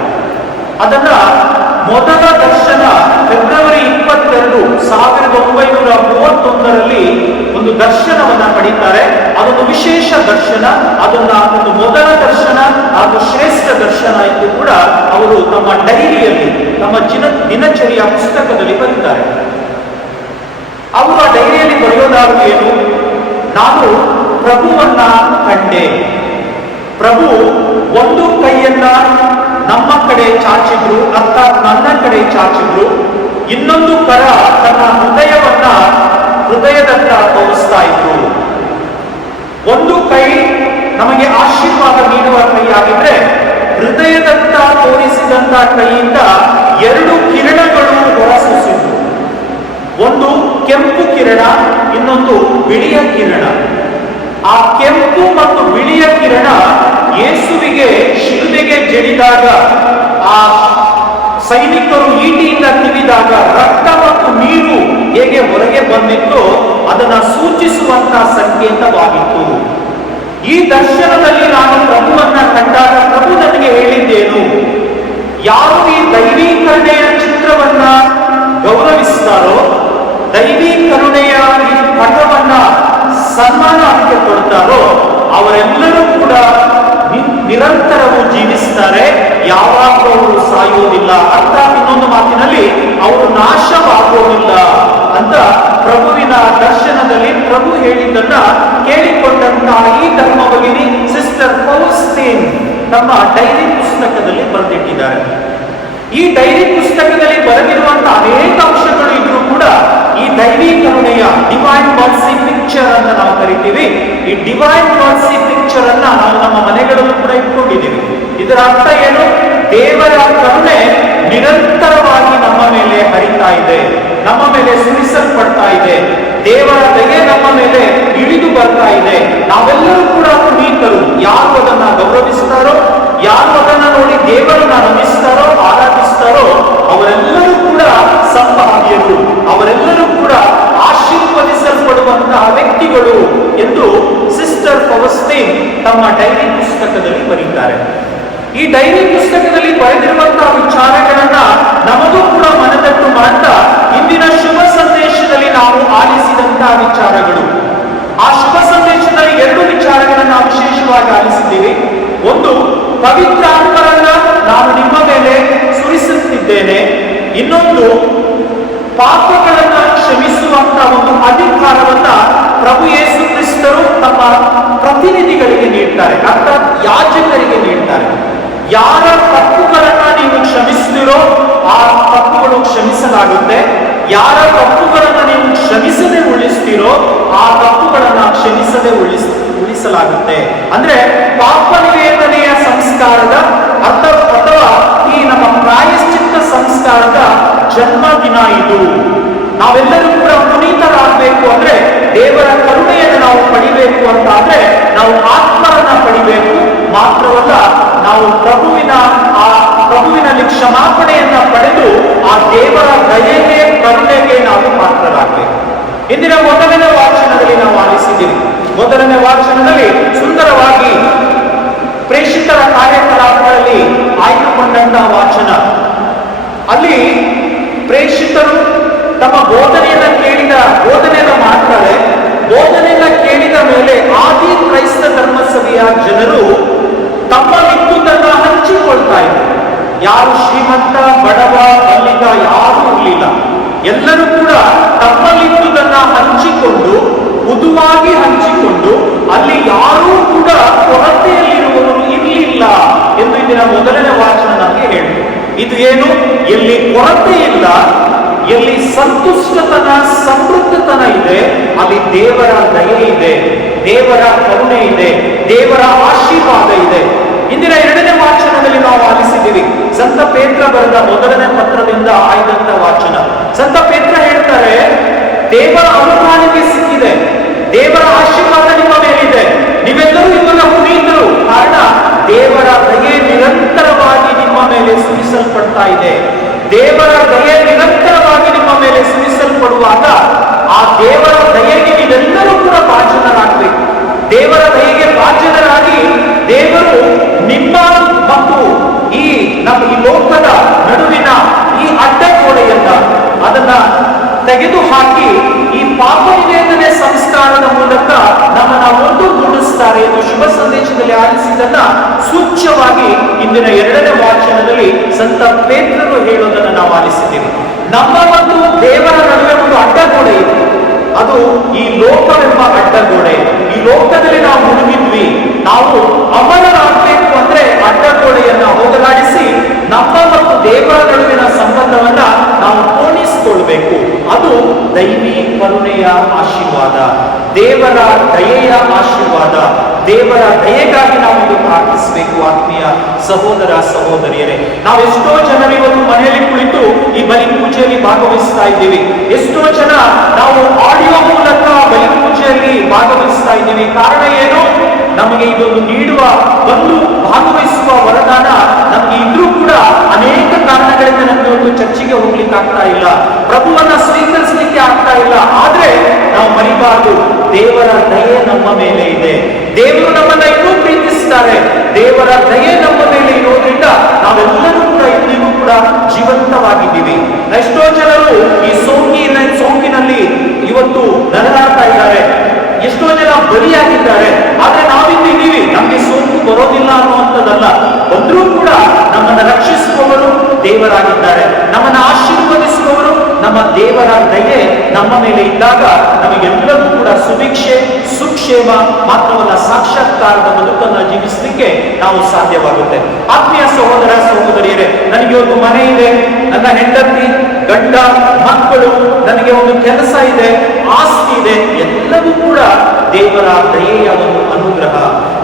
ಅದನ್ನ ಮೊದಲ ದರ್ಶನ ಫೆಬ್ರವರಿ 22, 1931ರಲ್ಲಿ ಒಂದು ದರ್ಶನವನ್ನ ಪಡೀತಾರೆ. ಅದೊಂದು ವಿಶೇಷ ದರ್ಶನ. ಅದನ್ನ ಒಂದು ಮೊದಲ ದರ್ಶನ ಹಾಗೂ ಶ್ರೇಷ್ಠ ದರ್ಶನ ಎಂದು ಕೂಡ ಅವರು ತಮ್ಮ ಡೈರಿಯಲ್ಲಿ, ತಮ್ಮ ದಿನಚರಿಯ ಪುಸ್ತಕದಲ್ಲಿ ಬರೀತಾರೆ. ಅವರು ಆ ಡೈರಿಯಲ್ಲಿ ಬರೆಯೋದಾದ್ರು ಏನು, ನಾನು ಪ್ರಭುವನ್ನ ಕಂಡೆ. ಪ್ರಭು ಒಂದು ಕೈಯನ್ನ ನಮ್ಮ ಕಡೆ ಚಾಚಿದ್ರು, ಅರ್ಥಾತ್ ನನ್ನ ಕಡೆ ಚಾಚಿದ್ರು. ಇನ್ನೊಂದು ಕರ ತನ್ನ ಹೃದಯದತ್ತ ತೋರಿಸ್ತಾ ಇದ್ರು. ಒಂದು ಕೈ ನಮಗೆ ಆಶೀರ್ವಾದ ನೀಡುವ ಕೈಯಾಗಿದ್ರೆ, ಹೃದಯದತ್ತ ತೋರಿಸಿದಂತ ಕೈಯಿಂದ 2 ಕಿರಣಗಳು ಹೊರಸೂಸಿದ್ರು. ಒಂದು ಕೆಂಪು ಕಿರಣ, ಇನ್ನೊಂದು ಬಿಳಿಯ ಕಿರಣ. ಆ ಕೆಂಪು ಮತ್ತು ಬಿಳಿಯ ಕಿರಣ ಯೇಸುವಿಗೆ ಶಿಲುಬೆಗೆ ಜಡಿದಾಗ ಆ ಸೈನಿಕರು ಈಟಿಯಿಂದ ತಿವಿದಾಗ ರಕ್ತ ಮತ್ತು ನೀರು ಹೇಗೆ ಹೊರಗೆ ಬಂದಿತ್ತು ಅದನ್ನ ಸೂಚಿಸುವಂತಹ ಸಂಕೇತವಾಗಿತ್ತು. ಈ ದರ್ಶನದಲ್ಲಿ ನಾನು ಪ್ರಭುವನ್ನ ಕಂಡಾಗ ಪ್ರಭು ನನಗೆ ಹೇಳಿದ್ದೇನು, ಯಾರು ಈ ದೈವೀಕರಣೆಯ ಚಿತ್ರವನ್ನ ಗೌರವಿಸ್ತಾರೋ, ದೈವೀಕರಣೆಯ ಈ ಪಟವನ್ನ ಸನ್ಮಾನಕ್ಕೆ ಕೊಡ್ತಾರೋ ಅವರೆಲ್ಲರೂ ಕೂಡ ನಿರಂತರವೂ ಜೀವಿಸ್ತಾರೆ, ಯಾವಾಗಲೂ ಅವರು ಸಾಯುವುದಿಲ್ಲ. ಅರ್ಥಾತ್ ಇನ್ನೊಂದು ಮಾತಿನಲ್ಲಿ ಅವರು ನಾಶವಾಗುವುದಿಲ್ಲ ಅಂತ ಪ್ರಭುವಿನ ದರ್ಶನದಲ್ಲಿ ಪ್ರಭು ಹೇಳಿದ್ದನ್ನ ಕೇಳಿಕೊಂಡಂತಹ ಈ ಧರ್ಮ ಭಗಿನಿ ಸಿಸ್ಟರ್ ಫೌಸ್ಟೀನ್ ತಮ್ಮ ಡೈರಿ ಪುಸ್ತಕದಲ್ಲಿ ಬರೆದಿಟ್ಟಿದ್ದಾರೆ. ಈ ಡೈರಿ ಪುಸ್ತಕದಲ್ಲಿ ಬರೆದಿರುವಂತಹ ಅನೇಕ ಅಂಶಗಳು ಇದ್ರೂ ಕೂಡ ಈ ದೈವೀಕರಣೆಯ ಡಿವೈನ್ ಮರ್ಸಿ ಪಿಕ್ಚರ್ ಅಂತ ನಾವು ಕರಿತೀವಿ. ಈ ಡಿವೈನ್ ಮರ್ಸಿ ಪಿಕ್ಚರ್ ಅನ್ನ ನಾವು ನಮ್ಮ ಮನೆಗಳಲ್ಲೂ ಕೂಡ ಇಟ್ಕೊಂಡಿದ್ದೀವಿ. ಇದರ ಅರ್ಥ ಏನು? ದೇವರ ಕರುಣೆ ನಿರಂತರವಾಗಿ ನಮ್ಮ ಮೇಲೆ ಹರಿತಾ ಇದೆ, ನಮ್ಮ ಮೇಲೆ ಸುರಿಸಲ್ಪಡ್ತಾ ಇದೆ, ದೇವರ ದಯೆ ನಮ್ಮ ಮೇಲೆ ಇಳಿದು ಬರ್ತಾ ಇದೆ. ನಾವೆಲ್ಲರೂ ಕೂಡ ಪುನೀತರು. ಯಾರು ಅದನ್ನ ಗೌರವಿಸ್ತಾರೋ, ಯಾರು ಅದನ್ನ ನೋಡಿ ದೇವರನ್ನ ನಮಿಸ್ತಾರೋ, ಆರಾಧಿಸ್ತಾರೋ ಅವರೆಲ್ಲರೂ ಕೂಡ ಸಂಭಾವ್ಯರು, ಅವರೆಲ್ಲರೂ ಕೂಡ ಆಶೀರ್ವದಿಸಲ್ಪಡುವಂತಹ ವ್ಯಕ್ತಿಗಳು ಎಂದು ಸಿಸ್ಟರ್ ಫೌಸ್ಟೀನ್ ತಮ್ಮ ಡೈರಿ ಪುಸ್ತಕದಲ್ಲಿ ಬರೀತಾರೆ. ಈ ಡೈರಿ ಪುಸ್ತಕದಲ್ಲಿ ಬರೆದಿರುವಂತಹ ವಿಚಾರಗಳನ್ನ ನಮಗೂ ಕೂಡ ಮನದಟ್ಟು ಮಾಡ್ತಾ ಇಂದಿನ ಶುಭ ಸಂದೇಶದಲ್ಲಿ ನಾವು ಆಲಿಸಿದಂತಹ ವಿಚಾರಗಳು, ಆ ಶುಭ ಸಂದೇಶದಲ್ಲಿ 2 ವಿಚಾರಗಳನ್ನು ನಾವು ವಿಶೇಷವಾಗಿ ಆಲಿಸಿದ್ದೀವಿ. ಒಂದು, ಪವಿತ್ರ ಆತ್ಮರನ್ನ ನಾನು ನಿಮ್ಮ ಮೇಲೆ ಸುರಿಸುತ್ತಿದ್ದೇನೆ. ಇನ್ನೊಂದು, ಪಾಪಗಳನ್ನ ಕ್ಷಮಿಸುವಂತಹ ಒಂದು ಅಧಿಕಾರವನ್ನ ಪ್ರಭು ಯೇಸು ಕ್ರಿಸ್ತರು ತಮ್ಮ ಪ್ರತಿನಿಧಿಗಳಿಗೆ ನೀಡ್ತಾರೆ, ಅರ್ಥಾತ್ ಯಾಜಕರಿಗೆ ನೀಡ್ತಾರೆ. ಯಾರ ತಪ್ಪುಗಳನ್ನ ನೀವು ಕ್ಷಮಿಸ್ತೀರೋ ಆ ತಪ್ಪುಗಳು ಕ್ಷಮಿಸಲಾಗುತ್ತೆ. ಯಾರ ತಪ್ಪುಗಳನ್ನ ನೀವು ಕ್ಷಮಿಸದೆ ಉಳಿಸ್ತೀರೋ ಆ ತಪ್ಪುಗಳನ್ನ ಕ್ಷಮಿಸದೆ ಉಳಿಸಲಾಗುತ್ತೆ. ಅಂದ್ರೆ ಪಾಪ ನಿವೇದನೆಯ ಸಂಸ್ಕಾರದ ಅಥವಾ ಈ ನಮ್ಮ ಪ್ರಾಯಶ್ಚಿತ್ತ ಸಂಸ್ಕಾರದ ಜನ್ಮದಿನ ಇದು. ನಾವೆಲ್ಲರೂ ಕೂಡ ಪುನೀತರಾಗಬೇಕು ಅಂದ್ರೆ, ದೇವರ ಕರುಣೆಯನ್ನು ನಾವು ಪಡಿಬೇಕು ಅಂತ ಆದ್ರೆ ನಾವು ಆತ್ಮರನ್ನ ಪಡಿಬೇಕು. ಮಾತ್ರವಲ್ಲ, ನಾವು ಪ್ರಭುವಿನಲ್ಲಿ ಕ್ಷಮಾಪಣೆಯನ್ನ ಪಡೆದು ಆ ದೇವರ ದಯೆಗೆ ಕರುಣೆಗೆ ನಾವು ಪಾತ್ರರಾಗಬೇಕು. ಇಂದಿನ ಮೊದಲನೇ ವಾಚನದಲ್ಲಿ ನಾವು ಆಲಿಸಿದ್ದೀವಿ. ಮೊದಲನೇ ವಾಚನದಲ್ಲಿ ಸುಂದರವಾಗಿ ಪ್ರೇಷಿತರ ಕಾರ್ಯಕಲಾಪಗಳಲ್ಲಿ ಆಯ್ದುಕೊಂಡಂತಹ ವಾಚನ. ಅಲ್ಲಿ ಪ್ರೇಷಿತರು ತಮ್ಮ ಬೋಧನೆಯನ್ನ ಮಾಡ್ತಾರೆ. ಬೋಧನೆಯನ್ನ ಕೇಳಿದ ಮೇಲೆ ಆದಿ ಕ್ರೈಸ್ತ ಧರ್ಮಸಭೆಯ ಜನರು ತಮ್ಮಲ್ಲಿದ್ದುದನ್ನ ಹಂಚಿಕೊಳ್ತಾ ಇದ್ರು. ಯಾರು ಶ್ರೀಮಂತ, ಬಡವ, ಬಲ್ಲಿಗ ಯಾರೂ ಇರಲಿಲ್ಲ. ಎಲ್ಲರೂ ಕೂಡ ತಮ್ಮಲ್ಲಿದ್ದುದನ್ನ ಹಂಚಿಕೊಂಡು, ಉದುವಾಗಿ ಹಂಚಿಕೊಂಡು, ಅಲ್ಲಿ ಯಾರೂ ಕೂಡ ಕೊರತೆಯಲ್ಲಿರುವವರು ಇರಲಿಲ್ಲ ಎಂದು ಇಂದಿನ ಮೊದಲನೇ ವಾಚನ ನಮಗೆ ಹೇಳಿತು. ಇದು ಏನು? ಎಲ್ಲಿ ಕೊರತೆ ಇಲ್ಲ, ಎಲ್ಲಿ ಸಂತುಷ್ಟತನ, ಸಮೃದ್ಧತನ ಇದೆ, ಅಲ್ಲಿ ದೇವರ ದಯೆ ಇದೆ, ದೇವರ ಕರುಣೆ ಇದೆ, ದೇವರ ಆಶೀರ್ವಾದ ಇದೆ. ಇಂದಿನ 2ನೇ ವಾಚನದಲ್ಲಿ ನಾವು ಆಲಿಸಿದ್ದೀವಿ. ಸಂತ ಪೇತ್ರ ಬರೆದ ಮೊದಲನೇ ಪತ್ರದಿಂದ ಆಯ್ದಂತ ವಾಚನ. ಸಂತ ಪೇತ್ರ ಹೇಳ್ತಾರೆ, ದೇವರ ಅನುದಾನಕ್ಕೆ ಸಿಕ್ಕಿದೆ, ದೇವರ ಆಶೀರ್ವಾದ ನಿಮ್ಮ ಮೇಲಿದೆ, ನೀವೆಲ್ಲರೂ ಇವಾಗ ಪುನೀತರು. ಕಾರಣ ದೇವರ ದಯೆ ನಿರಂತರವಾಗಿ ನಿಮ್ಮ ಮೇಲೆ ಸುರಿಸಲ್ಪಡ್ತಾ ಇದೆ. ದೇವರ ದಯೆ ನಿರಂತರವಾಗಿ ನಿಮ್ಮ ಮೇಲೆ ಸುರಿಸಲ್ಪಡುವಾಗ ಆ ದೇವರ ದಯೆಗೆ ನೀವೆಲ್ಲರೂ ಕೂಡ ಭಾಜನರಾಗಬೇಕು. ದೇವರ ದಯೆಗೆ ಭಾಜನರಾಗಿ ದೇವರು ನಿಮ್ಮ ಮತ್ತು ಈ ಲೋಕದ ನಡುವಿನ ಈ ಅಡ್ಡಗೋಡೆಯನ್ನ ಅದನ್ನ ತೆಗೆದುಹಾಕಿ ಈ ಪಾಪ ನಿವೇದನೆ ಸಂಸ್ಕಾರದ ಮೂಲಕ ನಮ್ಮನ್ನ ಒಂದುಗೂಡಿಸ್ತಾರೆ ಎಂದು ಶುಭ ಸಂದೇಶದಲ್ಲಿ ಆಲಿಸಿದನ್ನ ಸೂಚ್ಯವಾಗಿ ಇಂದಿನ 2ನೇ ವಾಚನದಲ್ಲಿ ಸಂತ ಪೇತ್ರರು ಹೇಳೋದನ್ನು ನಾವು ಆಲಿಸಿದ್ದೀವಿ. ನಮ್ಮ ಮತ್ತು ದೇವರ ನಡುವೆ ಒಂದು ಅಡ್ಡಗೋಡೆ ಇದೆ, ಅದು ಈ ಲೋಕವೆಂಬ ಅಡ್ಡಗೋಡೆ. ಈ ಲೋಕದಲ್ಲಿ ನಾವು ಮುಳುಗಿದ್ವಿ. ನಾವು ಅಮರರಾಗಬೇಕು ಅಂದ್ರೆ ಅಡ್ಡಗೋಡೆಯನ್ನ ಹೋಗಲಾಡಿಸಿ ನಮ್ಮ ಮತ್ತು ದೇವರ ನಡುವಿನ ಸಂಬಂಧವನ್ನ ನಾವು ಪೂರ್ಣಿಸಿಕೊಳ್ಬೇಕು. ಅದು ದೈವಿ ಕರುಣೆಯ ಆಶೀರ್ವಾದ, ದೇವರ ದಯೆಯ ಆಶೀರ್ವಾದ. ದೇವರ ದಯೆಗಾಗಿ ನಾವು ಪ್ರಾರ್ಥಿಸಬೇಕು. ಆತ್ಮೀಯ ಸಹೋದರ ಸಹೋದರಿಯರೇ, ನಾವೆಷ್ಟೋ ಜನರು ಇವತ್ತು ಮನೆಯಲ್ಲಿ ಕುಳಿತು ಈ ಬಲಿ ಪೂಜೆಯಲ್ಲಿ ಭಾಗವಹಿಸ್ತಾ ಇದ್ದೀವಿ. ಎಷ್ಟೋ ಜನ ನಾವು ಆಡಿಯೋ ಮೂಲಕ ಬಲಿ ಪೂಜೆಯಲ್ಲಿ ಭಾಗವಹಿಸ್ತಾ ಇದ್ದೀವಿ. ಕಾರಣ ಏನು? ನಮಗೆ ಇದೊಂದು ನೀಡುವ ಬಂದು ಭಾಗವಹಿಸುವ ವರದಾನ ನಮಗೆ ಇದ್ರೂ ಕೂಡ ಅನೇಕ ಕಾರಣಗಳಿಂದ ನಮಗೆ ಒಂದು ಚರ್ಚಿಗೆ ಹೋಗ್ಲಿಕ್ಕೆ ಆಗ್ತಾ ಇಲ್ಲ, ಪ್ರಭುವನ್ನ ಸ್ವೀಕರಿಸಲಿಕ್ಕೆ ಆಗ್ತಾ ಇಲ್ಲ. ಆದ್ರೆ ನಾವು ಮರಿಬಾರದು, ದೇವರ ದಯೆ ನಮ್ಮ ಮೇಲೆ ಇದೆ. ದೇವರು ನಮ್ಮನ್ನ ಇನ್ನೂ ಪ್ರೀತಿಸ್ತಾರೆ. ದೇವರ ದಯೆ ನಮ್ಮ ಮೇಲೆ ಇರೋದ್ರಿಂದ ನಾವೆಲ್ಲರೂ ಕೂಡ ಇಂದಿಗೂ ಕೂಡ ಜೀವಂತವಾಗಿದ್ದೀವಿ. ಎಷ್ಟೋ ಜನರು ಈ ಸೋಂಕಿನಲ್ಲಿ ಇವತ್ತು ನರಳಾಡ್ತಾ ಇದ್ದಾರೆ, ಎಷ್ಟೋ ಜನ ಬಲಿಯಾಗಿದ್ದಾರೆ. ಆದ್ರೆ ನಾವಿದ್ದೀವಿ, ನಮ್ಗೆ ಸೋಂಕು ಬರೋದಿಲ್ಲ ಅನ್ನುವಂಥದ್ದಲ್ಲ. ಬಂದರೂ ಕೂಡ ನಮ್ಮನ್ನ ರಕ್ಷಿಸುವವರು ದೇವರಾಗಿದ್ದಾರೆ, ನಮ್ಮನ್ನ ಆಶೀರ್ವದಿಸುವವರು ನಮ್ಮ ದೇವರ ದಯೆ ನಮ್ಮ ಮೇಲೆ ಇದ್ದಾಗ ನಮಗೆಲ್ಲರೂ ಕೂಡ ಸುಭಿಕ್ಷೆ ಸುಕ್ಷೇಮ ಮಾತ್ರವಲ್ಲ ಸಾಕ್ಷಾತ್ಕಾರದ ಬದುಕನ್ನು ಜೀವಿಸಲಿಕ್ಕೆ ನಾವು ಸಾಧ್ಯವಾಗುತ್ತೆ. ಆತ್ಮೀಯ ಸಹೋದರ ಸಹೋದರಿಯರೇ, ನನಗೆ ಒಂದು ಮನೆ ಇದೆ, ನನ್ನ ಹೆಂಡತಿ ಗಂಡ ಮಕ್ಕಳು, ನನಗೆ ಒಂದು ಕೆಲಸ ಇದೆ, ಆಸ್ತಿ ಇದೆ, ಎಲ್ಲವೂ ಕೂಡ ದೇವರ ದಯೆಯ ಒಂದು ಅನುಗ್ರಹ.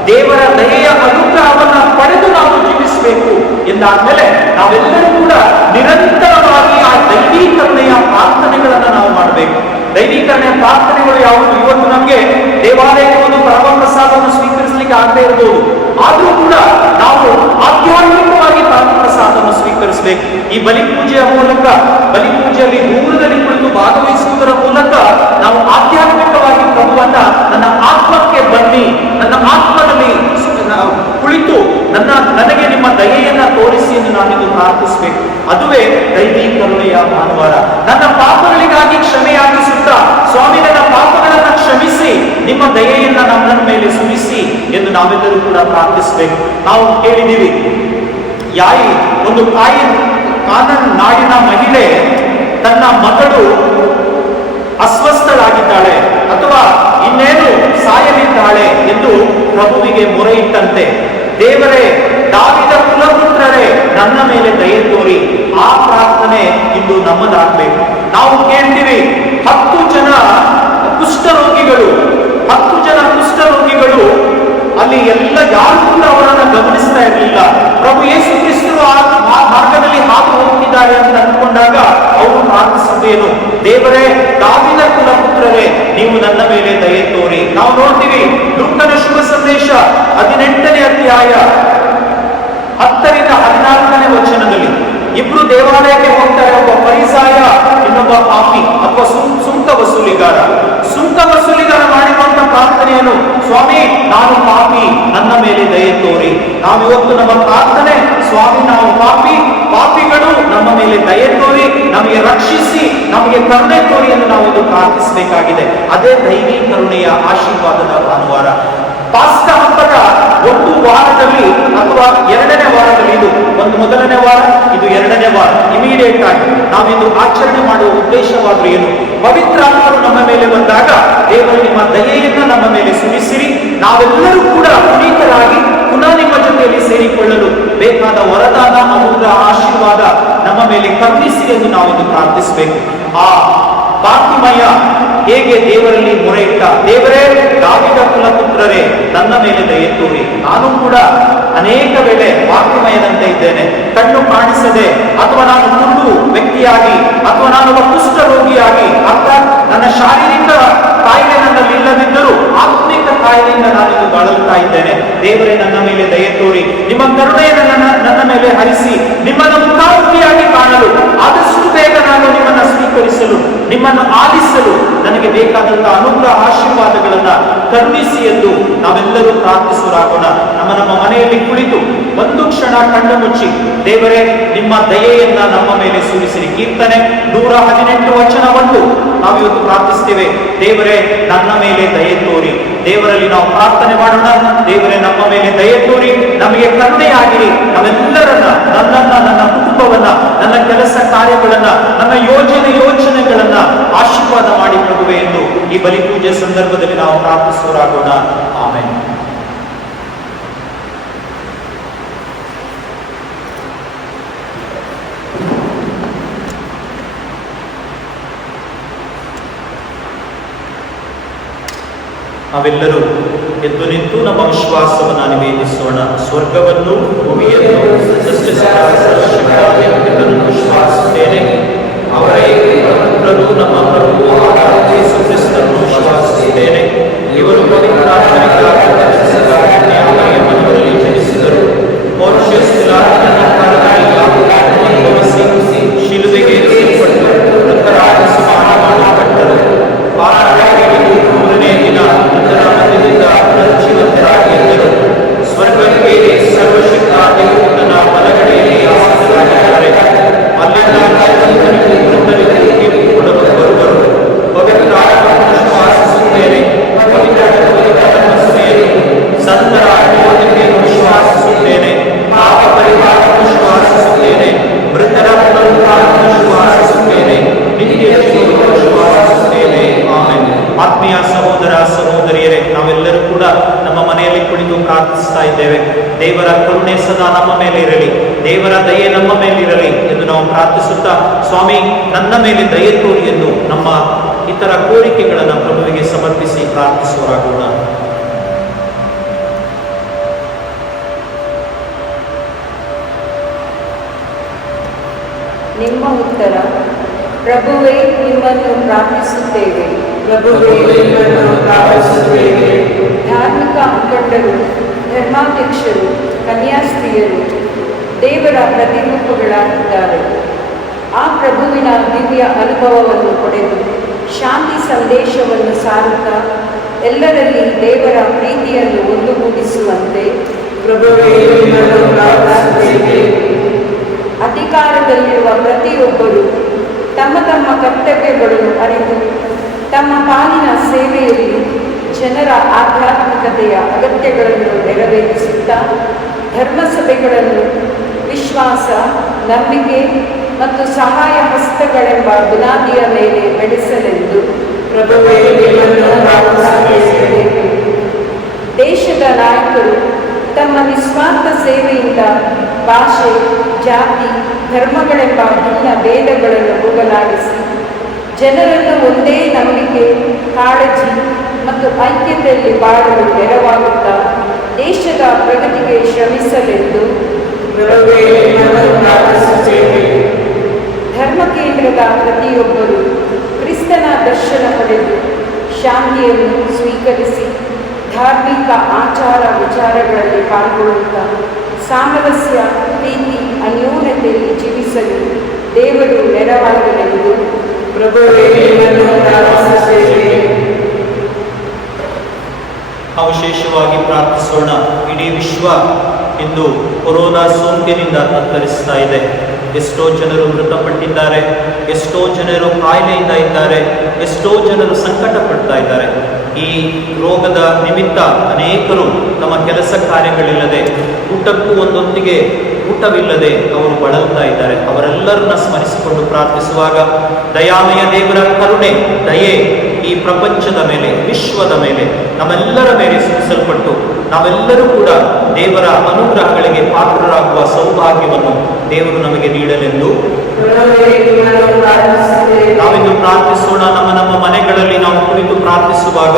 ದೇವರ ದಯೆಯ ಅನುಗ್ರಹವನ್ನ ಪಡೆದು ನಾವು ಜೀವಿಸಬೇಕು ಎಂದಾದ್ಮೇಲೆ ನಾವೆಲ್ಲರೂ ಕೂಡ ನಿರಂತರವಾಗಿ ಆ ದೈವೀಕರಣೆಯ ಪ್ರಾರ್ಥನೆಗಳನ್ನ ನಾವು ಮಾಡಬೇಕು. ದೈವೀಕರಣೆಯ ಪ್ರಾರ್ಥನೆಗಳು ಯಾವುದು? ಇವತ್ತು ನಮಗೆ ದೇವಾಲಯಕ್ಕೆ ಒಂದು ಪರಮ ಪ್ರಸಾದವನ್ನು ಸ್ವೀಕರಿಸಲಿಕ್ಕೆ ಆಗದೆ ಇರಬಹುದು, ಆದ್ರೂ ಕೂಡ ನಾವು ಆಧ್ಯಾತ್ಮಿಕವಾಗಿ ಪರಮ ಪ್ರಸಾದವನ್ನು ಸ್ವೀಕರಿಸಬೇಕು. ಈ ಬಲಿಪೂಜೆಯ ಮೂಲಕ, ಬಲಿಪೂಜೆಯಲ್ಲಿ ದೂರದಲ್ಲಿ ಕುಳಿತು ಭಾಗವಹಿಸುವುದರ ಮೂಲಕ ನಾವು ಆಧ್ಯಾತ್ಮಿಕವಾಗಿ ಪ್ರಭುವನ್ನ ನನ್ನ ಆತ್ಮಕ್ಕೆ ಬನ್ನಿ, ನನ್ನ ಆತ್ಮದಲ್ಲಿ ಕುಳಿತು ನನಗೆ ನಿಮ್ಮ ದಯೆಯನ್ನ ತೋರಿಸಿ ಎಂದು ನಾನಿದು ಪ್ರಾರ್ಥಿಸಬೇಕು. ಅದುವೇ ದೈವಿ ಕರುಣೆಯ ಭಾನುವಾರ. ನನ್ನ ಪಾಪಗಳಿಗಾಗಿ ಕ್ಷಮೆಯಾಗಿಸುತ್ತಾ, ಸ್ವಾಮಿ ನನ್ನ ಪಾಪಗಳನ್ನ ಕ್ಷಮಿಸಿ ನಿಮ್ಮ ದಯೆಯನ್ನ ನನ್ನ ಮೇಲೆ ಸುರಿಸಿ ಎಂದು ನಾವೆಲ್ಲರೂ ಕೂಡ ಪ್ರಾರ್ಥಿಸಬೇಕು. ನಾವು ಕೇಳಿದ್ದೀವಿ, ಒಂದು ಕಾನನ್ ನಾಡಿನ ಮಹಿಳೆ ತನ್ನ ಮಗಳು ಅಸ್ವಸ್ಥಳಾಗಿದ್ದಾಳೆ ಅಥವಾ ಇನ್ನೇನು ಸಾಯಲಿದ್ದಾಳೆ ಎಂದು ಪ್ರಭುವಿಗೆ ಮೊರೆ ಇಟ್ಟಂತೆ, ದೇವರೇ, ದಾವಿದ ಕುಲಪುತ್ರರೇ, ನನ್ನ ಮೇಲೆ ದಯೆ ತೋರಿ. ಆ ಪ್ರಾರ್ಥನೆ ಇಂದು ನಮ್ಮದಾಗಬೇಕು. ನಾವು ಕೇಳ್ತೀವಿ 10 ಜನ ಕುಷ್ಠರೋಗಿಗಳು ಅಲ್ಲಿ ಎಲ್ಲ ಯಾರು ಕೂಡ ಅವರನ್ನ ಗಮನಿಸ್ತಾ ಇರಲಿಲ್ಲ. ಪ್ರಭು ಯೇಸು ಕ್ರಿಸ್ತರು ಆ ಮಾರ್ಗದಲ್ಲಿ ಹಾದು ಹೋಗ್ತಿದ್ದಾರೆ ಅಂತ ಅಂದ್ಕೊಂಡಾಗ ಅವರು ಪ್ರಾರ್ಥಿಸಿದ್ದೇನು? ದೇವರೇ, ದಾವಿದ ಕುಲಪುತ್ರರೇ, ನೀವು ನನ್ನ ಮೇಲೆ ದಯೆ ತೋರಿ. ನಾವು ನೋಡ್ತೀವಿ ಲೂಕನ ಶುಭ ಸಂದೇಶ 18ನೇ ಅಧ್ಯಾಯ 10ರಿಂದ 14ನೇ ವಚನದಲ್ಲಿ ಇಬ್ರು ದೇವಾಲಯಕ್ಕೆ ಹೋಗ್ತಾರೆ. ಒಬ್ಬ ಫರಿಸಾಯ, ಇನ್ನೊಬ್ಬ ಪಾಪಿ ಅಥವಾ ಸುಂಕ ವಸೂಲಿಗಾರ. ಸುಂಕ ವಸೂಲಿಗಾರ ಮಾಡಿರುವಂತ ಪ್ರಾರ್ಥನೆಯನ್ನು, ಸ್ವಾಮಿ ನಾನು ಪಾಪಿ, ನನ್ನ ಮೇಲೆ ದಯೆ ತೋರಿ. ನಾವಿವತ್ತು ನಮ್ಮ ಪ್ರಾರ್ಥನೆ, ಸ್ವಾಮಿ ನಾವು ಪಾಪಿಗಳು, ನಮ್ಮ ಮೇಲೆ ದಯೆ ತೋರಿ, ನಮಗೆ ರಕ್ಷಿಸಿ, ನಮಗೆ ಕರುಣೆ ತೋರಿ ಎಂದು ನಾವು ಇದು ಪ್ರಾರ್ಥಿಸಬೇಕಾಗಿದೆ. ಅದೇ ದೈವಿ ಕರುಣೆಯ ಆಶೀರ್ವಾದದ ಭಾನುವಾರ. ಪಾಸ್ಕ ಹಬ್ಬದ ಒಂದು ವಾರದಲ್ಲಿ ಅಥವಾ 2ನೇ ವಾರದಲ್ಲಿ, ಇದು ಒಂದು ಮೊದಲನೇ ವಾರ, ಇದು 2ನೇ ವಾರ, ಇಮಿಡಿಯೇಟ್ ಆಗಿ ನಾವಿದು ಆಚರಣೆ ಮಾಡುವ ಉದ್ದೇಶವಾದ್ರೂ ಏನು? ಪವಿತ್ರಾತ್ಮರು ನಮ್ಮ ಮೇಲೆ ಬಂದಾಗ ದೇವರು ನಿಮ್ಮ ದಯೆಯನ್ನು ನಮ್ಮ ಮೇಲೆ ಸುರಿಸಿರಿ, ನಾವೆಲ್ಲರೂ ಕೂಡ ಪುನೀತರಾಗಿ ಪುನಃ ನಿಮ್ಮ ಜೊತೆಯಲ್ಲಿ ಸೇರಿಕೊಳ್ಳಲು ಬೇಕಾದ ವರದಾನ, ಅನುಗ್ರಹ, ಆಶೀರ್ವಾದ ನಮ್ಮ ಮೇಲೆ ಕರುಣಿಸಿರಿ ಎಂದು ನಾವಿದು ಪ್ರಾರ್ಥಿಸಬೇಕು. ಆ ಪಾರ್ಥಿಮಯ ಹೇಗೆ ದೇವರಲ್ಲಿ ಮೊರೆ ಇಟ್ಟ, ದೇವರೇ, ದಾವಿದ ಕುಲಪುತ್ರರೇ, ನನ್ನ ಮೇಲೆ ದಯೆ ತೋರಿ. ನಾನು ಕೂಡ ಅನೇಕ ವೇಳೆ ಪಾರ್ಥಿಮಯದಂತೆ ಇದ್ದೇನೆ. ಕಣ್ಣು ಕಾಣಿಸದೆ, ಅಥವಾ ನಾನು ಕುರುಡು ವ್ಯಕ್ತಿಯಾಗಿ, ಅಥವಾ ನಾನು ಒಬ್ಬ ಕುಷ್ಠರೋಗಿಯಾಗಿ, ಅರ್ಥಾತ್ ನನ್ನ ಶಾರೀರಿಕ ಕಾಯಿಲೆ ನನ್ನಲ್ಲಿ ಇಲ್ಲದಿದ್ದರೂ ಆತ್ಮಿಕ ಕಾಯಿಲೆಯಿಂದ ನಾನು ಇದು ಬಳಲ್ತಾ ಇದ್ದೇನೆ. ದೇವರೇ, ನನ್ನ ಮೇಲೆ ದಯೆ ತೋರಿ, ನಿಮ್ಮ ಕರುಣೆಯನ್ನು ನನ್ನ ಮೇಲೆ ಹರಿಸಿ, ನಿಮ್ಮನ್ನು ಮುಖಾಮುಖಿಯಾಗಿ ಕಾಣಲು, ಆದಷ್ಟು ಬೇಗ ನಾನು ನಿಮ್ಮನ್ನು ಸ್ವೀಕರಿಸಲು, ನಿಮ್ಮನ್ನು ಆಲಿಸಲು ನನಗೆ ಬೇಕಾದಂತಹ ಅನುಗ್ರಹ ಆಶೀರ್ವಾದಗಳನ್ನ ಕರುಣಿಸಿ ಎಂದು ನಾವೆಲ್ಲರೂ ಪ್ರಾರ್ಥಿಸುವರಾಗೋಣ. ನಮ್ಮ ಮನೆಯಲ್ಲಿ ಕುಳಿತು ಒಂದು ಕ್ಷಣ ಕಣ್ಣು ಮುಚ್ಚಿ, ದೇವರೇ, ನಿಮ್ಮ ದಯೆಯನ್ನ ನಮ್ಮ ಮೇಲೆ ಸುರಿಸಿರಿ. ಕೀರ್ತನೆ 118 ವಚನ 1 ನಾವಿವತ್ತು ಪ್ರಾರ್ಥಿಸ್ತೇವೆ. ದೇವರೇ, ನನ್ನ ಮೇಲೆ ದಯೆ ತೋರಿ. ದೇವರಲ್ಲಿ ನಾವು ಪ್ರಾರ್ಥನೆ ಮಾಡೋಣ. ದೇವರೇ, ನಮ್ಮ ಮೇಲೆ ದಯೆ ತೋರಿ, ನಮಗೆ ಕರುಣೆಯಾಗಿರಿ. ನಾವೆಲ್ಲರನ್ನ, ನನ್ನನ್ನ, ನನ್ನ ಕುಟುಂಬವನ್ನ, ನನ್ನ ಕೆಲಸ ಕಾರ್ಯಗಳನ್ನ, ನನ್ನ ಯೋಚನೆಗಳನ್ನ ಆಶೀರ್ವಾದ ಮಾಡಿ ಪ್ರಭುವೆ ಎಂದು ಈ ಬಲಿಪೂಜೆ ಸಂದರ್ಭದಲ್ಲಿ ನಾವು ಪ್ರಾರ್ಥಿಸುವರಾಗೋಣ. ಆಮೆನ್. ನಾವೆಲ್ಲರೂ ಎದ್ದು ನಿಂತು ನಮ್ಮ ವಿಶ್ವಾಸವನ್ನು ನಿವೇದಿಸೋಣ. ಸ್ವರ್ಗವನ್ನು ಭೂಮಿಯನ್ನು ವಿಶ್ವಾಸಿಸುತ್ತೇನೆ. ಅವರೇ ಪುತ್ರರು, ನಮ್ಮ ಪ್ರಭು ಯೇಸು ಕ್ರಿಸ್ತನನ್ನು ವಿಶ್ವಾಸಿಸುತ್ತೇನೆ. ಇವರು ಪವಿತ್ರಾತ್ಮನಿಗಾಗಿ ಪ್ರಾರ್ಥಿಸ್ತಾ ಇದ್ದೇವೆ. ದೇವರ ಕರುಣೆ ಸದಾ ನಮ್ಮ ಮೇಲೆ ಇರಲಿ, ದೇವರ ದಯೆ ನಮ್ಮ ಮೇಲಿರಲಿ ಎಂದು ನಾವು ಪ್ರಾರ್ಥಿಸುತ್ತಾ, ಸ್ವಾಮಿ ನನ್ನ ಮೇಲೆ ದಯೆ ತೋರಿ ಎಂದು ನಮ್ಮ ಇತರ ಕೋರಿಕೆಗಳನ್ನು ಪ್ರಭುವಿಗೆ ಸಮರ್ಪಿಸಿ ಪ್ರಾರ್ಥಿಸುವರಾಗೋಣ. ನಿಮ್ಮ ಉತ್ತರ: ಪ್ರಭುವೇ, ನಿಮ್ಮನ್ನು ಪ್ರಾರ್ಥಿಸುತ್ತೇವೆ. ಪ್ರಭುವೇ, ನಿಮ್ಮನ್ನು ಪ್ರಾರ್ಥಿಸುತ್ತೇವೆ. ಧಾರ್ಮಿಕ ಮುಖಂಡರು, ಧರ್ಮಾಧ್ಯಕ್ಷರು, ಕನ್ಯಾಸ್ತ್ರೀಯರು ದೇವರ ಪ್ರತಿರೂಪಗಳಾಗಿದ್ದಾರೆ. ಆ ಪ್ರಭುವಿನ ದಿವ್ಯ ಅನುಭವವನ್ನು ಪಡೆದು ಶಾಂತಿ ಸಂದೇಶವನ್ನು ಸಾರುತ್ತಾ ಎಲ್ಲರಲ್ಲಿ ದೇವರ ಪ್ರೀತಿಯನ್ನು ಒಂದುಗೂಡಿಸುವಂತೆ ಪ್ರಭುವೇ, ನಿಮ್ಮನ್ನು ಪ್ರಾರ್ಥಿಸುತ್ತೇವೆ. ಅಧಿಕಾರದಲ್ಲಿರುವ ಪ್ರತಿಯೊಬ್ಬರು ತಮ್ಮ ತಮ್ಮ ಕರ್ತವ್ಯಗಳನ್ನು ಅರಿತು ತಮ್ಮ ಪಾಲಿನ ಸೇವೆಯಲ್ಲಿ ಜನರ ಆಧ್ಯಾತ್ಮಿಕತೆಯ ಅಗತ್ಯಗಳನ್ನು ನೆರವೇರಿಸುತ್ತಾ ಧರ್ಮಸಭೆಗಳನ್ನು ವಿಶ್ವಾಸ, ನಂಬಿಕೆ ಮತ್ತು ಸಹಾಯ ಹಸ್ತಗಳೆಂಬ ಬುನಾದಿಯ ಮೇಲೆ ಬೆಳೆಸಲೆಂದು ಪ್ರಭುವೇ, ನಿಮ್ಮನ್ನು ಪ್ರಾರ್ಥಿಸುತ್ತೇವೆ. ದೇಶದ ನಾಯಕರು ತಮ್ಮ ನಿಸ್ವಾರ್ಥ ಸೇವೆಯಿಂದ ಭಾಷೆ, ಜಾತಿ, ಧರ್ಮಗಳೆಂಬ ಭಿನ್ನ ಭೇದಗಳನ್ನು ಹೋಗಲಾಡಿಸಿ ಜನರನ್ನು ಒಂದೇ ನಂಬಿಕೆ, ಕಾಳಜಿ ಮತ್ತು ಐಕ್ಯತೆಯಲ್ಲಿ ಬಾಳಲು ನೆರವಾಗುತ್ತಾ ದೇಶದ ಪ್ರಗತಿಗೆ ಶ್ರಮಿಸಲೆಂದು ಪ್ರಭುವೇ, ನಿಮ್ಮನ್ನು ಪ್ರಾರ್ಥಿಸುತ್ತೇವೆ. ಧರ್ಮ ಕೇಂದ್ರದ ಪ್ರತಿಯೊಬ್ಬರು ಕ್ರಿಸ್ತನ ದರ್ಶನ ಪಡೆದು ಶಾಂತಿಯನ್ನು ಸ್ವೀಕರಿಸಿ ಧಾರ್ಮಿಕ ಆಚಾರ ವಿಚಾರಗಳಲ್ಲಿ ಪಾಲ್ಗೊಳ್ಳುತ್ತಾ ಸಾಮರಸ್ಯ, ಪ್ರೀತಿ, ಅನ್ಯೋನ್ಯತೆಯಲ್ಲಿ ಜೀವಿಸಲು ದೇವರು ನೆರವಾಗಲೆಂದು ಪ್ರಭುವೇ, ನಿಮ್ಮನ್ನು ಪ್ರಾರ್ಥಿಸುತ್ತೇವೆ. ಅವಶೇಷವಾಗಿ ಪ್ರಾರ್ಥಿಸೋಣ. ಇಡೀ ವಿಶ್ವ ಇಂದು ಕೊರೋನಾ ಸೋಂಕಿನಿಂದ ತತ್ತರಿಸ್ತಾ ಇದೆ. ಎಷ್ಟೋ ಜನರು ಮೃತಪಟ್ಟಿದ್ದಾರೆ, ಎಷ್ಟೋ ಜನರು ಕಾಯಿಲೆಯಿಂದ ಇದ್ದಾರೆ, ಎಷ್ಟೋ ಜನರು ಸಂಕಟ ಪಡ್ತಾ ಇದ್ದಾರೆ. ಈ ರೋಗದ ನಿಮಿತ್ತ ಅನೇಕರು ತಮ್ಮ ಕೆಲಸ ಕಾರ್ಯಗಳಿಲ್ಲದೆ, ಊಟಕ್ಕೂ ಒಂದೊತ್ತಿಗೆ ಊಟವಿಲ್ಲದೆ ಅವರು ಬಳಲ್ತಾ ಇದ್ದಾರೆ. ಅವರೆಲ್ಲರನ್ನ ಸ್ಮರಿಸಿಕೊಂಡು ಪ್ರಾರ್ಥಿಸುವಾಗ ದಯಾಮಯ ದೇವರ ಕರುಣೆ, ದಯೆ ಈ ಪ್ರಪಂಚದ ಮೇಲೆ, ವಿಶ್ವದ ಮೇಲೆ, ನಮ್ಮೆಲ್ಲರ ಮೇಲೆ ಸುರಿಸಲ್ಪಟ್ಟು ನಾವೆಲ್ಲರೂ ಕೂಡ ದೇವರ ಅನುಗ್ರಹಗಳಿಗೆ ಪಾತ್ರರಾಗುವ ಸೌಭಾಗ್ಯವನ್ನು ದೇವರು ನಮಗೆ ನೀಡಲೆಂದು ನಾವಿಂದು ಪ್ರಾರ್ಥಿಸೋಣ. ನಮ್ಮ ನಮ್ಮ ಮನೆಗಳಲ್ಲಿ ನಾವು ಕುಳಿತು ಪ್ರಾರ್ಥಿಸುವಾಗ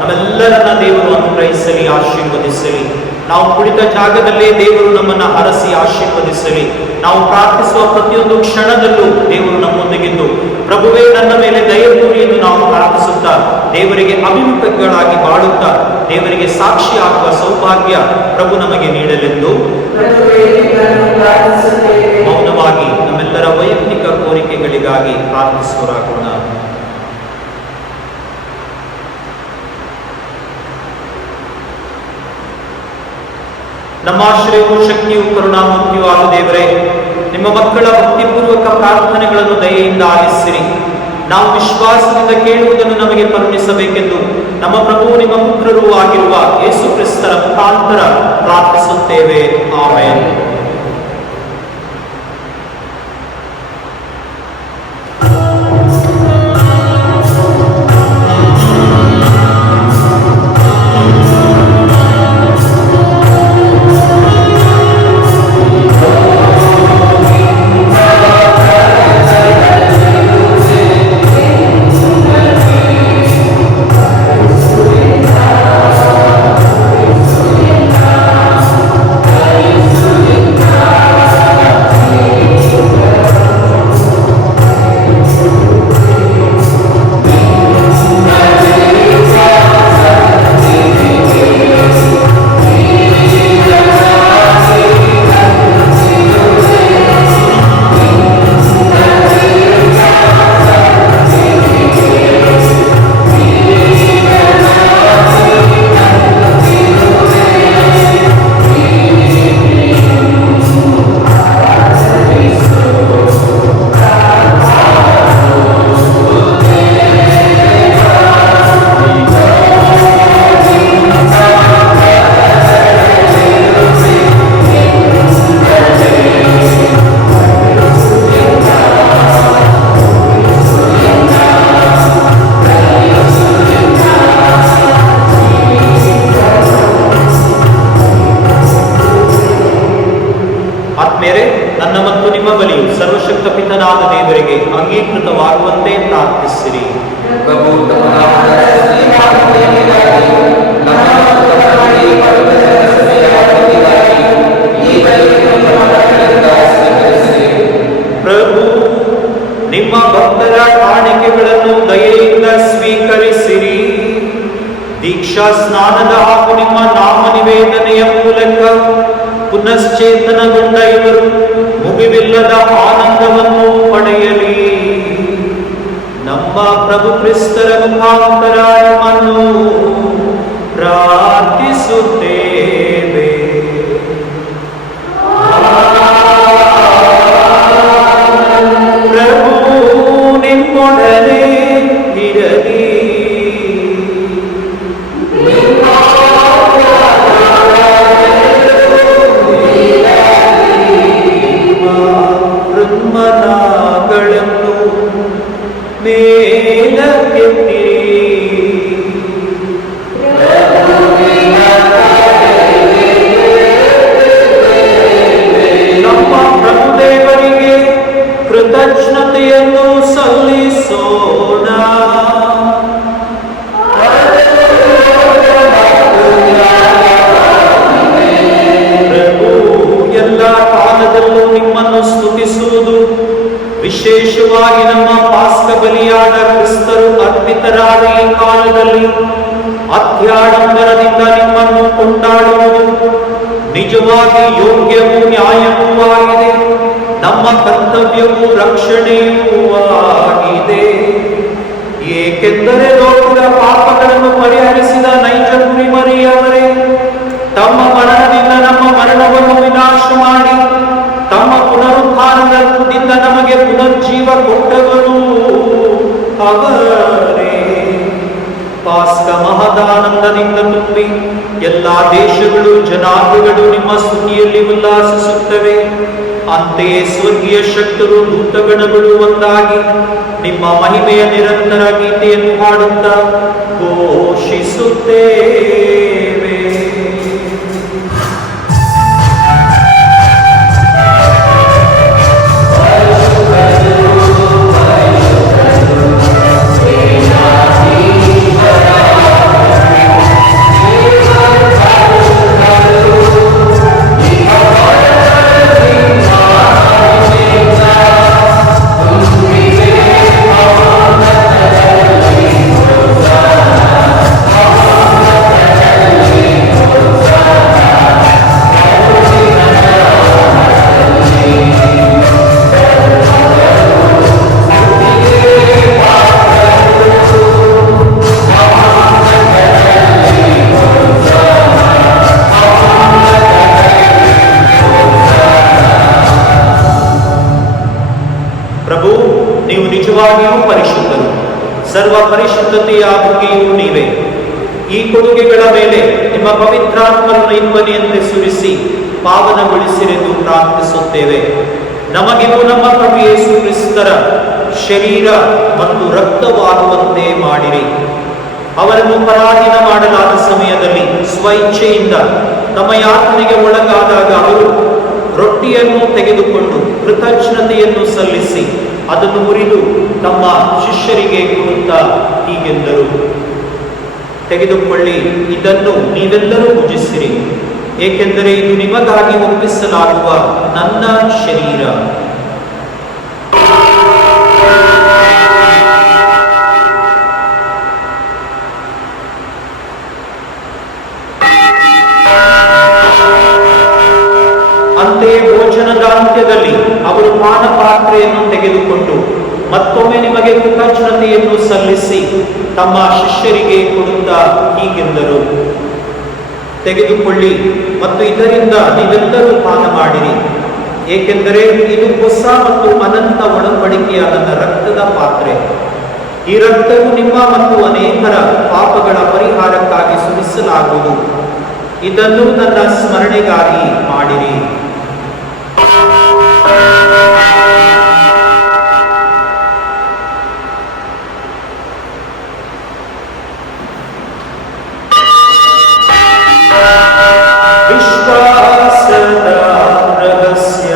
ನಮ್ಮೆಲ್ಲರನ್ನ ದೇವರು ಅನುಗ್ರಹಿಸಲಿ, ಆಶೀರ್ವದಿಸಲಿ. ನಾವು ಕುಳಿತ ಜಾಗದಲ್ಲೇ ದೇವರು ನಮ್ಮನ್ನ ಹರಸಿ ಆಶೀರ್ವದಿಸಲಿ. ನಾವು ಪ್ರಾರ್ಥಿಸುವ ಪ್ರತಿಯೊಂದು ಕ್ಷಣದಲ್ಲೂ ದೇವರು ನಮ್ಮೊಂದಿಗಿದ್ದು ಪ್ರಭುವೇ ನನ್ನ ಮೇಲೆ ದಯೆ ತೋರಿ ಎಂದು ನಾವು ಪ್ರಾರ್ಥಿಸುತ್ತಾ ದೇವರಿಗೆ ಅಭಿಮುಖಗಳಾಗಿ ಬಾಳುತ್ತಾ ದೇವರಿಗೆ ಸಾಕ್ಷಿ ಆಗುವ ಸೌಭಾಗ್ಯ ಪ್ರಭು ನಮಗೆ ನೀಡಲೆಂದು ಮೌನವಾಗಿ ನಮ್ಮೆಲ್ಲರ ವೈಯಕ್ತಿಕ ಕೋರಿಕೆಗಳಿಗಾಗಿ ಪ್ರಾರ್ಥಿಸುವರಾಗೋಣ. ನಮ್ಮ ಆಶ್ರಯವೂ ಶಕ್ತಿಯು ಕರುಣಾಮೂರ್ತಿಯೂ ಆದ ದೇವರೇ, ನಿಮ್ಮ ಮಕ್ಕಳ ಭಕ್ತಿಪೂರ್ವಕ ಪ್ರಾರ್ಥನೆಗಳನ್ನು ದಯೆಯಿಂದ ಆಲಿಸಿರಿ. ನಾವು ವಿಶ್ವಾಸದಿಂದ ಕೇಳುವುದನ್ನು ನಮಗೆ ಕರುಣಿಸಬೇಕೆಂದು ನಮ್ಮ ಪ್ರಭು ನಿಮ್ಮ ಪುತ್ರರೂ ಆಗಿರುವ ಯೇಸು ಕ್ರಿಸ್ತರ ಮುಖಾಂತರ ಪ್ರಾರ್ಥಿಸುತ್ತೇವೆ. ಆಮೆನ್. Amen. ಮತ್ತು ನಿಮ್ಮ ಬಳಿಯು ಸರ್ವಶಕ್ತ ಪಿತನಾದ ದೇವರಿಗೆ ಅಂಗೀಕೃತವಾಗುವಂತೆ ಪ್ರಾರ್ಥಿಸಿರಿ. ಪ್ರಭು ತಮ್ಮ ನಾಮದ ಸ್ತುತಿಗಾಗಿ ನಮ್ಮ ಮತ್ತು ತಮ್ಮೊಂದಿಗೆ ಪವಿತ್ರ ಸಭೆಯಾಗಿದ್ದಾಗಿ ಈ ಬಲಿಯನ್ನು ನಿಮ್ಮ ಮಕ್ಕಳಿಂದ ಸ್ವೀಕರಿಸಿರಿ. ಪ್ರಭು ನಿಮ್ಮ ಭಕ್ತರ ಕಾಣಿಕೆಗಳನ್ನು ದಯೆಯಿಂದ ಸ್ವೀಕರಿಸಿರಿ. ದೀಕ್ಷಾ ಸ್ನಾನದ ಹಾಗೂ ನಿಮ್ಮ ನಾಮ ನಿವೇದನೆಯ ಮೂಲಕ ಪುನಶ್ಚೇತನಗೊಂಡ ಇವರು ಮುಗಿವಿಲ್ಲದ ಆನಂದವನ್ನು ಪಡೆಯಲಿ. ನಮ್ಮ ಪ್ರಭು ಕ್ರಿಸ್ತರ ಮುಖಾಂತರ ನಿಮ್ಮನ್ನು ಪ್ರಾರ್ಥಿಸುತ್ತೇವೆ. ಪ್ರಭು ನಿಮ್ಮೊಡನೆ ಇರಲಿ. ಮನಗಳನ್ನು ಮೇಲಕ್ಕೆತ್ತಿರಿ. ನಮ್ಮ ಪ್ರಭುದೇವರಿಗೆ ಕೃತಜ್ಞತೆಯನ್ನು ಸಲ್ಲಿಸೋಣ. ಪ್ರಭು ಎಲ್ಲ ಕಾಲದಲ್ಲೂ ನಿಮ್ಮನ್ನು ಸ್ತುತಿಸುವುದು, ವಿಶೇಷವಾಗಿ ನಮ್ಮ ಪಾಸ್ಕ ಬಲಿಯಾದ ಕ್ರಿಸ್ತರು ಅರ್ಪಿತರಾದ ಈ ಕಾಲದಲ್ಲಿ ಅತ್ಯಾಡಂಬರದಿಂದ ನಿಮ್ಮನ್ನು ಕೊಂಡಾಡುವುದು ನಿಜವಾಗಿ ಯೋಗ್ಯವೂ ನ್ಯಾಯವೂ ಆಗಿದೆ. ನಮ್ಮ ಕರ್ತವ್ಯವೂ ರಕ್ಷಣೆಯೂ ಆಗಿದೆ. ಏಕೆಂದರೆ ಲೋಕದ ಪಾಪಗಳನ್ನು ಪರಿಹರಿಸಿದ ನೈಜ ಕುರಿಮರಿಯವರೇ, ತಮ್ಮ ಮರಣದಿಂದ ನಮ್ಮ ಮರಣವನ್ನು ವಿನಾಶ ಮಾಡಿ ತಮ್ಮ ಪುನರುತ್ಥಾನದಿಂದ ನಮಗೆ ಪುನರ್ಜೀವ ಕೊಟ್ಟವರು ಅವರೇ. ಪಾಸ್ಕ ಮಹದಾನಂದದಿಂದ ತುಂಬಿ ಎಲ್ಲಾ ದೇಶಗಳು ಜನಾಂಗಗಳು ನಿಮ್ಮ ಸ್ತುತಿಯಲ್ಲಿ ಉಲ್ಲಾಸಿಸುತ್ತವೆ. ಅಂತೆಯೇ ಸ್ವರ್ಗೀಯ ಶಕ್ತರು ದೂತಗಣಗಳು ಒಂದಾಗಿ ನಿಮ್ಮ ಮಹಿಮೆಯ ನಿರಂತರ ಗೀತೆಯನ್ನು ಹಾಡುತ್ತಾ ಘೋಷಿಸುತ್ತೇವೆ. ಪ್ರಭು, ನೀವು ನಿಜವಾಗಿಯೂ ಪರಿಶುದ್ಧರು. ಸರ್ವ ಪರಿಶುದ್ಧತೆಯ ಬುಗ್ಗೆಯೂ ನೀವೇ. ಈ ಕೊಡುಗೆಗಳ ಮೇಲೆ ನಿಮ್ಮ ಪವಿತ್ರಾತ್ಮರನ್ನು ಇಬ್ಬನಿಯಂತೆ ಸುರಿಸಿ ಪಾವನಗೊಳಿಸಿರೆಂದು ಪ್ರಾರ್ಥಿಸುತ್ತೇವೆ. ನಮಗಿದು ನಮ್ಮ ಪ್ರಭು ಯೇಸು ಕ್ರಿಸ್ತರ ಶರೀರ ಮತ್ತು ರಕ್ತವಾಗುವಂತೆ ಮಾಡಿರಿ. ಅವರನ್ನು ಪರಾಧೀನ ಮಾಡಲಾದ ಸಮಯದಲ್ಲಿ ಸ್ವಇಚ್ಛೆಯಿಂದ ತಮ್ಮ ಯಾತನೆಗೆ ಒಳಗಾದಾಗ ಅವರು ರೊಟ್ಟಿಯನ್ನು ತೆಗೆದುಕೊಂಡು ಕೃತಜ್ಞತೆಯನ್ನು ಸಲ್ಲಿಸಿ ಅದನ್ನು ಮುರಿದು ತಮ್ಮ ಶಿಷ್ಯರಿಗೆ ಕೊಡುತ್ತಾ ಹೀಗೆಂದರು, ತೆಗೆದುಕೊಳ್ಳಿ, ಇದನ್ನು ನೀವೆಲ್ಲರೂ ಭುಜಿಸಿರಿ, ಏಕೆಂದರೆ ಇದು ನಿಮಗಾಗಿ ಒಪ್ಪಿಸಲಾಗುವ ನನ್ನ ಶರೀರ. ಅಂತೆಯೇ ಭೋಜನದ ಅಂತ್ಯದಲ್ಲಿ ಅವರು ಪಾನಪಾತ್ರೆಯನ್ನು ತೆಗೆದುಕೊಂಡು ಮತ್ತೊಮ್ಮೆ ನಿಮಗೆ ಕೃತಜ್ಞತೆಯನ್ನು ಸಲ್ಲಿಸಿ ತಮ್ಮ ಶಿಷ್ಯರಿಗೆ ಕೊಡುತ್ತಾ ಹೀಗೆಂದರು, ತೆಗೆದುಕೊಳ್ಳಿ ಮತ್ತು ಇದರಿಂದ ನೀವೆಲ್ಲರೂ ಪಾನ ಮಾಡಿರಿ, ಏಕೆಂದರೆ ಇದು ಹೊಸ ಮತ್ತು ಅನಂತ ಒಡಂಬಡಿಕೆಯ ನನ್ನ ರಕ್ತದ ಪಾತ್ರೆ. ಈ ರಕ್ತವು ನಿಮ್ಮ ಮತ್ತು ಅನೇಕರ ಪಾಪಗಳ ಪರಿಹಾರಕ್ಕಾಗಿ ಸುರಿಸಲಾಗುವುದು. ಇದನ್ನು ನನ್ನ ಸ್ಮರಣೆಗಾಗಿ ಮಾಡಿರಿ. ವಿಶ್ವಾಸದ ರಹಸ್ಯ.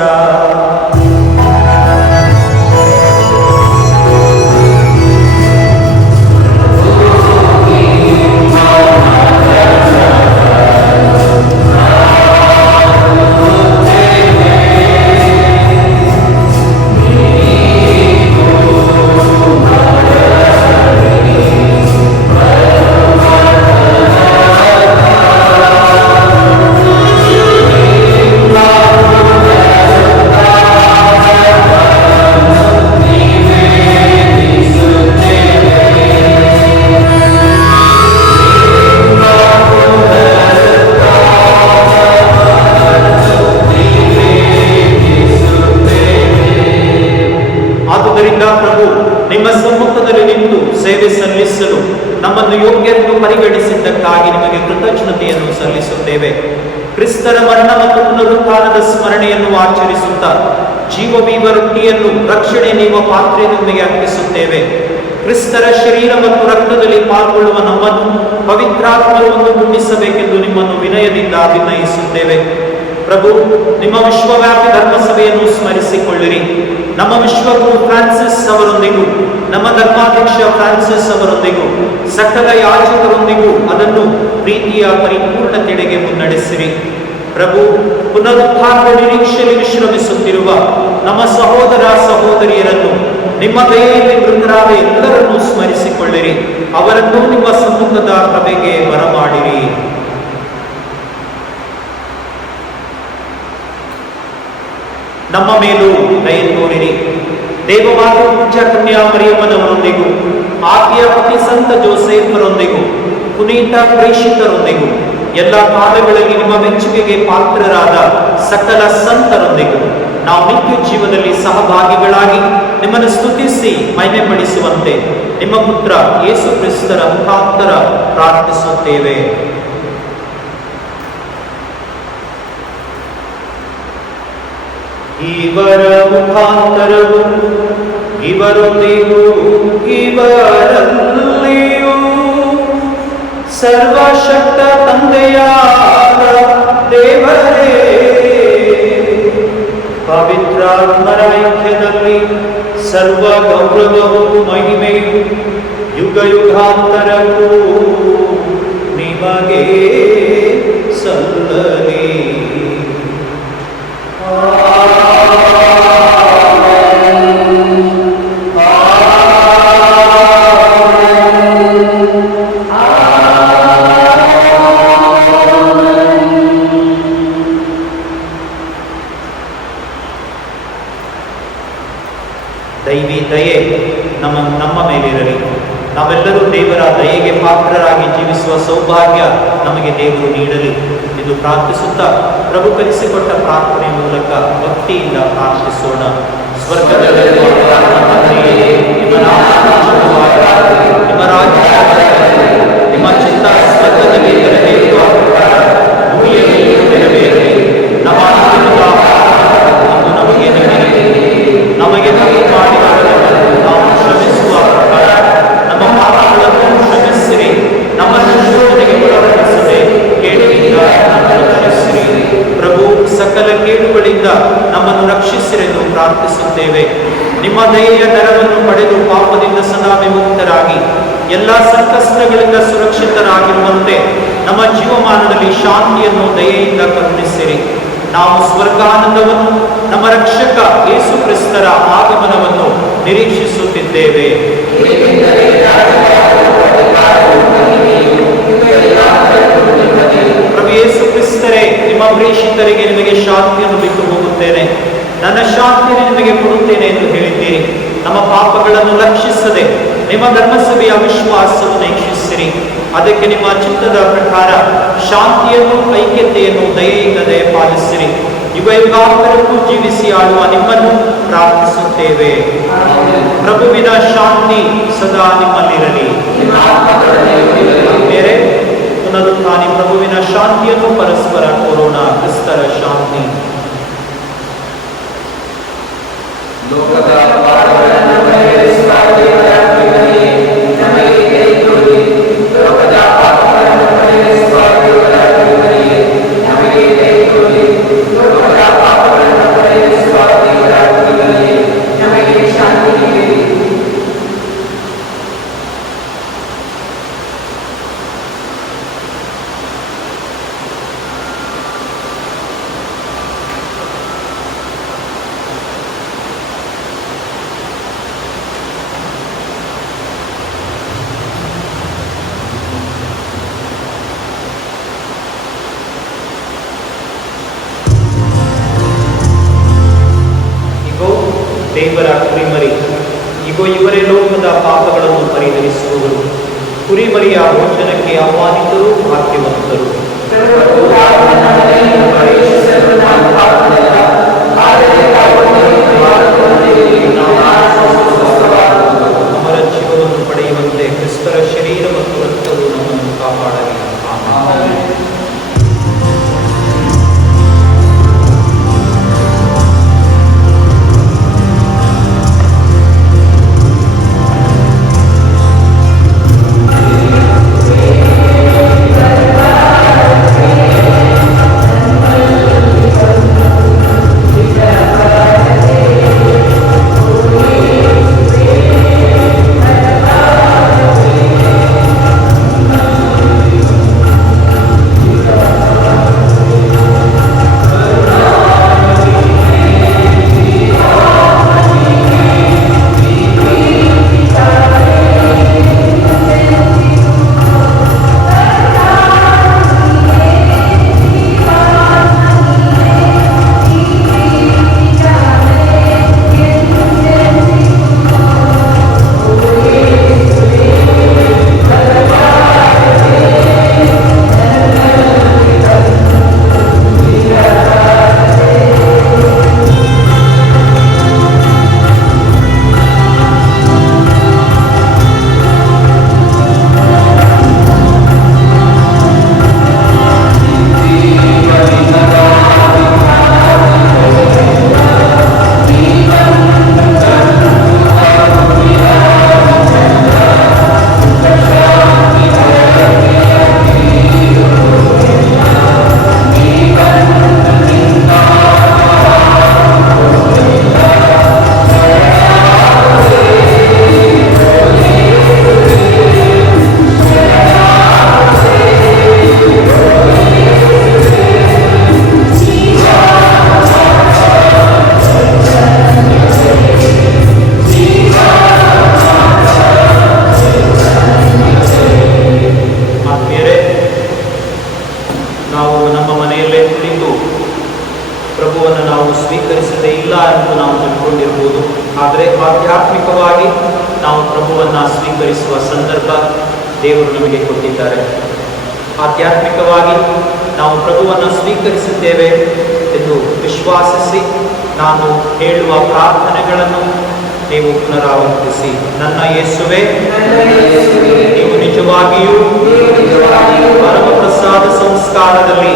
ಕ್ರಿಸ್ತರ ಮರಣ ಮತ್ತು ಪುನರುತ್ಥಾನದ ಸ್ಮರಣೆಯನ್ನು ಆಚರಿಸುತ್ತಾ ಜೀವವೀವ ರೊಟ್ಟಿಯನ್ನು ರಕ್ಷಣೆ ನೀಡುವ ಪಾತ್ರೆಯನ್ನು ನಿಮಗೆ ಅರ್ಪಿಸುತ್ತೇವೆ. ಕ್ರಿಸ್ತರ ಶರೀರ ಮತ್ತು ರಕ್ತದಲ್ಲಿ ಪಾಲ್ಗೊಳ್ಳುವ ನಮ್ಮನ್ನು ಪವಿತ್ರಾತ್ಮರು ಒಂದುಗೂಡಿಸಬೇಕೆಂದು ನಿಮ್ಮನ್ನು ವಿನಯದಿಂದ ವಿನಯಿಸುತ್ತೇವೆ. ಪ್ರಭು, ನಿಮ್ಮ ವಿಶ್ವವ್ಯಾಪಿ ಧರ್ಮಸಭೆಯನ್ನು ಸ್ಮರಿಸಿಕೊಳ್ಳಿರಿ. ನಮ್ಮ ವಿಶ್ವಗುರು ಫ್ರಾನ್ಸಿಸ್ ಅವರೊಂದಿಗೂ ನಮ್ಮ ಧರ್ಮಾಧ್ಯಕ್ಷ ಫ್ರಾನ್ಸಿಸ್ ಅವರೊಂದಿಗೂ ಸಕಲ ಯಾಜಕರೊಂದಿಗೂ ಅದನ್ನು ಪ್ರೀತಿಯ ಪರಿಪೂರ್ಣತೆಡೆಗೆ ಮುನ್ನಡೆಸಿರಿ. ಪ್ರಭು, ಪುನರುತ್ಥಾನದ ನಿರೀಕ್ಷೆಯಲ್ಲಿ ವಿಶ್ರಮಿಸುತ್ತಿರುವ ನಮ್ಮ ಸಹೋದರ ಸಹೋದರಿಯರನ್ನು ನಿಮ್ಮ ದಯೆಯಲ್ಲಿ ಮೃತರಾದ ಎಲ್ಲರನ್ನೂ ಸ್ಮರಿಸಿಕೊಳ್ಳಿರಿ. ಅವರನ್ನು ನಿಮ್ಮ ಸಮ್ಮುಖದ ಪ್ರಭೆಗೆ ಬರಮಾಡಿರಿ. ನಮ್ಮ ಮೇಲೂ ದಯೆ ತೋರಿರಿ. ದೇವಮಾತೆ ಪೂಜ್ಯ ಕನ್ಯಾ ಮರಿಯಮ್ಮನವರೊಂದಿಗೂ ಆಕೆಯ ಪತಿ ಸಂತ ಜೋಸೆಫರೊಂದಿಗೂ ಪುನೀತ ಪ್ರೇಷಿತರೊಂದಿಗೂ ಎಲ್ಲ ಕಾಲಗಳಲ್ಲಿ ನಿಮ್ಮ ಮೆಚ್ಚುಗೆಗೆ ಪಾತ್ರರಾದ ಸಕಲ ಸಂತರೊಂದಿಗೂ ನಾವು ನಿತ್ಯ ಜೀವನದಲ್ಲಿ ಸಹಭಾಗಿಗಳಾಗಿ ನಿಮ್ಮನ್ನು ಸ್ತುತಿಸಿ ಮಹಿಮೆ ಪಡಿಸುವಂತೆ ನಿಮ್ಮ ಪುತ್ರ ಯೇಸು ಕ್ರಿಸ್ತರ ಮುಖಾಂತರ ಪ್ರಾರ್ಥಿಸುತ್ತೇವೆ. ಇವರ ಮುಖಾಂತರವು ಇವರೊಂದಿಗೂ ಇವರಲ್ಲಿಯೂ ಸರ್ವಶಕ್ತ ತಂದೆಯಾದ ದೇವರೇ ಪವಿತ್ರಾತ್ಮರ ಐಕ್ಯದಲ್ಲಿ ಸರ್ವ ಗೌರವವೂ ಮಹಿಮೆಯು ಯುಗ ಯುಗಾಂತರವೂ ನಿಮಗೆ ಸಲ್ಲಲಿ. ದೈವಿ ದಯೆ ನಮ್ಮ ಮೇಲಿರಲಿ. ನಾವೆಲ್ಲರೂ ದೇವರ ದಯೆಗೆ ಪಾತ್ರರಾಗಿ ಜೀವಿಸುವ ಸೌಭಾಗ್ಯ ನಮಗೆ ದೇವರು ನೀಡಲಿ ಎಂದು ಪ್ರಾರ್ಥಿಸುತ್ತಾ ಪ್ರಭು ಕಲಿಸಿಕೊಟ್ಟ ಪ್ರಾರ್ಥನೆ ಮೂಲಕ ಭಕ್ತಿಯಿಂದ ಪ್ರಾರ್ಥಿಸೋಣ. ಸ್ವರ್ಗದಲ್ಲಿರುವ ನಮ್ಮ ತಂದೆಯೇ, ನಿಮ್ಮ ನಾಮ ಪೂಜಿತವಾಗಲಿ, ನಿಮ್ಮ ರಾಜ್ಯ ಬರಲಿ, ನಿಮ್ಮ ಚಿತ್ತ ಸ್ವರ್ಗದಲ್ಲಿ ನೆರವೇರುವ ಪ್ರಕಾರ ಭೂಮಿಯಲ್ಲಿಯೂ ನೆರವೇರಲಿ. ನಮ್ಮ ಅನುದಿನದ ಆಹಾರವನ್ನು ನಮಗೆ ನೀಡಿರಿ. ನಮಗೆ ತಪ್ಪು ಮಾಡಿದವರನ್ನು ನಾವು ಕ್ಷಮಿಸುವ ಪ್ರಕಾರ ನಮ್ಮ ಪಾಪಗಳನ್ನು ಕ್ಷಮಿಸಿರಿ. ನಮ್ಮನ್ನು ಶೋಧನೆಗೆ ಒಳಪಡಿಸದೆ ಕೇಡಿನಿಂದ ನಮ್ಮನ್ನು ರಕ್ಷಿಸಿರಿ. ಪ್ರಭು, ಸಕಲ ಕೇಡುಗಳಿಂದ ನಮ್ಮನ್ನು ರಕ್ಷಿಸಿರೆಂದು ಪ್ರಾರ್ಥಿಸುತ್ತೇವೆ. ನಿಮ್ಮ ದಯೆಯ ನೆರವನ್ನು ಪಡೆದು ಪಾಪದಿಂದ ಸದಾ ವಿಮುಕ್ತರಾಗಿ ಎಲ್ಲ ಸಂಕಷ್ಟಗಳಿಂದ ಸುರಕ್ಷಿತರಾಗಿರುವಂತೆ ನಮ್ಮ ಜೀವಮಾನದಲ್ಲಿ ಶಾಂತಿಯನ್ನು ದಯೆಯಿಂದ ಕರುಣಿಸಿರಿ. ನಾವು ಸ್ವರ್ಗಾನಂದವನ್ನು, ನಮ್ಮ ರಕ್ಷಕ ಯೇಸು ಕ್ರಿಸ್ತರ ಆಗಮನವನ್ನು ನಿರೀಕ್ಷಿಸುತ್ತಿದ್ದೇವೆ. ಪ್ರಭು ಯೇಸು ಕ್ರಿಸ್ತರೇ, ನಿಮ್ಮ ಪ್ರೇಷಿತರಿಗೆ ನಿಮಗೆ ಶಾಂತಿಯನ್ನು ಬಿಟ್ಟು ಹೋಗುತ್ತೇನೆ, ನನ್ನ ಶಾಂತಿಯನ್ನು ನಿಮಗೆ ಕೊಡುತ್ತೇನೆ ಎಂದು ಹೇಳಿದ್ದೀರಿ. ನಮ್ಮ ಪಾಪಗಳನ್ನು ಲಕ್ಷಿಸದೆ ನಿಮ್ಮ ಧರ್ಮಸಭೆಯ ವಿಶ್ವಾಸವನ್ನು ವೀಕ್ಷಿಸಿರಿ. ಅದಕ್ಕೆ ನಿಮ್ಮ ಚಿತ್ತದ ಪ್ರಕಾರ ಶಾಂತಿಯನ್ನು, ಐಕ್ಯತೆಯನ್ನು ದಯೆಯಿಂದ ದಯಪಾಲಿಸಿರಿ. ಯುಗ ಯುಗಾಂತರಕ್ಕೂ ಜೀವಿಸಿ ಆಳುವ ನಿಮ್ಮನ್ನು ಪ್ರಾರ್ಥಿಸುತ್ತೇವೆ. ಪ್ರಭುವಿನ ಶಾಂತಿ ಸದಾ ನಿಮ್ಮಲ್ಲಿರಲಿ. ಬೇರೆ ಪುನರುತ್ಥಾನಿ ಪ್ರಭುವಿನ ಶಾಂತಿಯನ್ನು ಪರಸ್ಪರ ಕೋರೋಣ. ಕ್ರಿಸ್ತರ ಶಾಂತಿ. ಲೋಕದ ಪಾಪಗಳನ್ನು ಪರಿಹರಿಸುವ ದೇವರ ಕೃಪೆಯೇ ನಮಗೆ ದಯೆ ತೋರಿ. ಲೋಕದ ಪಾಪಗಳನ್ನು ಪರಿಹರಿಸುವ ದೇವರ ಕೃಪೆಯೇ ನಮಗೆ ದಯೆ ತೋರಿ. ಲೋಕದ ಪಾಪಗಳನ್ನು ಪರಿಹರಿಸುವ ದೇವರ ಕೃಪೆಯೇ ನಮಗೆ ಶಾಂತಿ ನೀಡಿರಿ. ದೇವರ ಕುರಿಮರಿ, ಇಗೋ ಇವರೇ ಲೋಕದ ಪಾಪಗಳನ್ನು ಪರಿಹರಿಸುವವರು. ಕುರಿಮರಿಯ ಭೋಜನಕ್ಕೆ ಆಹ್ವಾನಿತರು ಭಾಗ್ಯವಂತರು. ಅಮರ ಜೀವವನ್ನು ಪಡೆಯುವಂತೆ ಕ್ರಿಸ್ತರ ಶರೀರ ಮತ್ತು ರಕ್ತವು ನಮ್ಮನ್ನು ಕಾಪಾಡಲಿ. ಆಮೆನ್. ನಾವು ಸ್ವೀಕರಿಸದೇ ಇಲ್ಲ ಎಂದು ನಾವು ತಿಳ್ಕೊಂಡಿರ್ಬೋದು. ಆದರೆ ಆಧ್ಯಾತ್ಮಿಕವಾಗಿ ನಾವು ಪ್ರಭುವನ್ನು ಸ್ವೀಕರಿಸುವ ಸಂದರ್ಭ ದೇವರು ನಮಗೆ ಕೊಟ್ಟಿದ್ದಾರೆ. ಆಧ್ಯಾತ್ಮಿಕವಾಗಿ ನಾವು ಪ್ರಭುವನ್ನು ಸ್ವೀಕರಿಸಿದ್ದೇವೆ ಎಂದು ವಿಶ್ವಾಸಿಸಿ ನಾನು ಹೇಳುವ ಪ್ರಾರ್ಥನೆಗಳನ್ನು ನೀವು ಪುನರಾವರ್ತಿಸಿ. ನನ್ನ ಯೇಸುವೆ, ನೀವು ನಿಜವಾಗಿಯೂ ಪರಮಪ್ರಸಾದ ಸಂಸ್ಕಾರದಲ್ಲಿ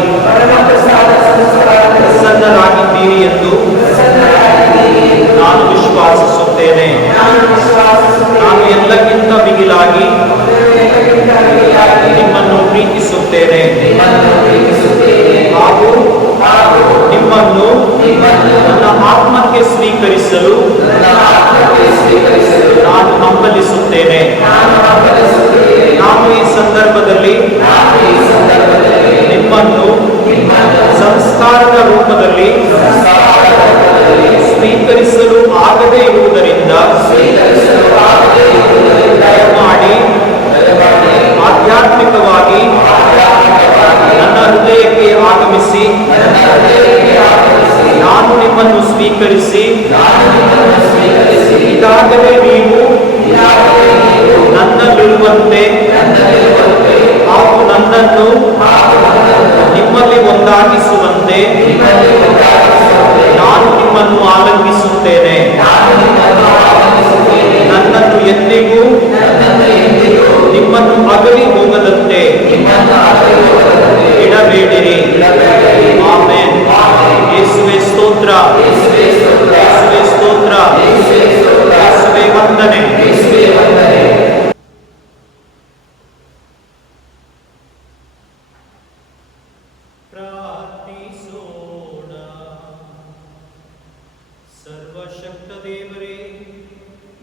ಪ್ರಸನ್ನರಾಗಿದ್ದೀರಿ ಎಂದು ನಾನು ವಿಶ್ವಾಸಿಸುತ್ತೇನೆ. ನಾನು ಎಲ್ಲಕ್ಕಿಂತ ಮಿಗಿಲಾಗಿ ನಿಮ್ಮನ್ನು ಪ್ರೀತಿಸುತ್ತೇನೆ ಹಾಗೂ ನಿಮ್ಮನ್ನು ನನ್ನ ಆತ್ಮಕ್ಕೆ ಸ್ವೀಕರಿಸಲು ನಾನು ಹಂಬಲಿಸುತ್ತೇನೆ. ನಾನು ಈ ಸಂದರ್ಭದಲ್ಲಿ ನಿಮ್ಮನ್ನು ಸಂಸ್ಕಾರದ ರೂಪದಲ್ಲಿ ಸ್ವೀಕರಿಸಲು ಆಗದೇ ಇರುವುದರಿಂದ ದಯಮಾಡಿ ಆಧ್ಯಾತ್ಮಿಕವಾಗಿ ನನ್ನ ಹೃದಯಕ್ಕೆ ಆಗಮಿಸಿ ನಾನು ನಿಮ್ಮನ್ನು ಸ್ವೀಕರಿಸಿ ಈಗಾಗಲೇ ನೀವು ನನ್ನಲ್ಲಿರುವಂತೆ ಹಾಗೂ ನನ್ನನ್ನು ನಿಮ್ಮಲ್ಲಿ ಒಂದಾಗಿಸುವಂತೆ ನಾನು ನಿಮ್ಮನ್ನು ಆಲಂಬಿಸುತ್ತೇನೆ. ನನ್ನನ್ನು ಎಂದಿಗೂ ನಿಮ್ಮನ್ನು ಅಗಲಿ ಹೋಗದಂತೆ ಇಡಬೇಡಿರಿ. ಆಮೆನ್. ಯೇಸುವೇ ಸ್ತೋತ್ರ, ಯೇಸುವೇ ಸ್ತೋತ್ರ, ಯೇಸುವೇ ವಂದನೆ. ಪ್ರಾರ್ಥಿಸೋಣ. ಸರ್ವಶಕ್ತ ದೇವರೇ,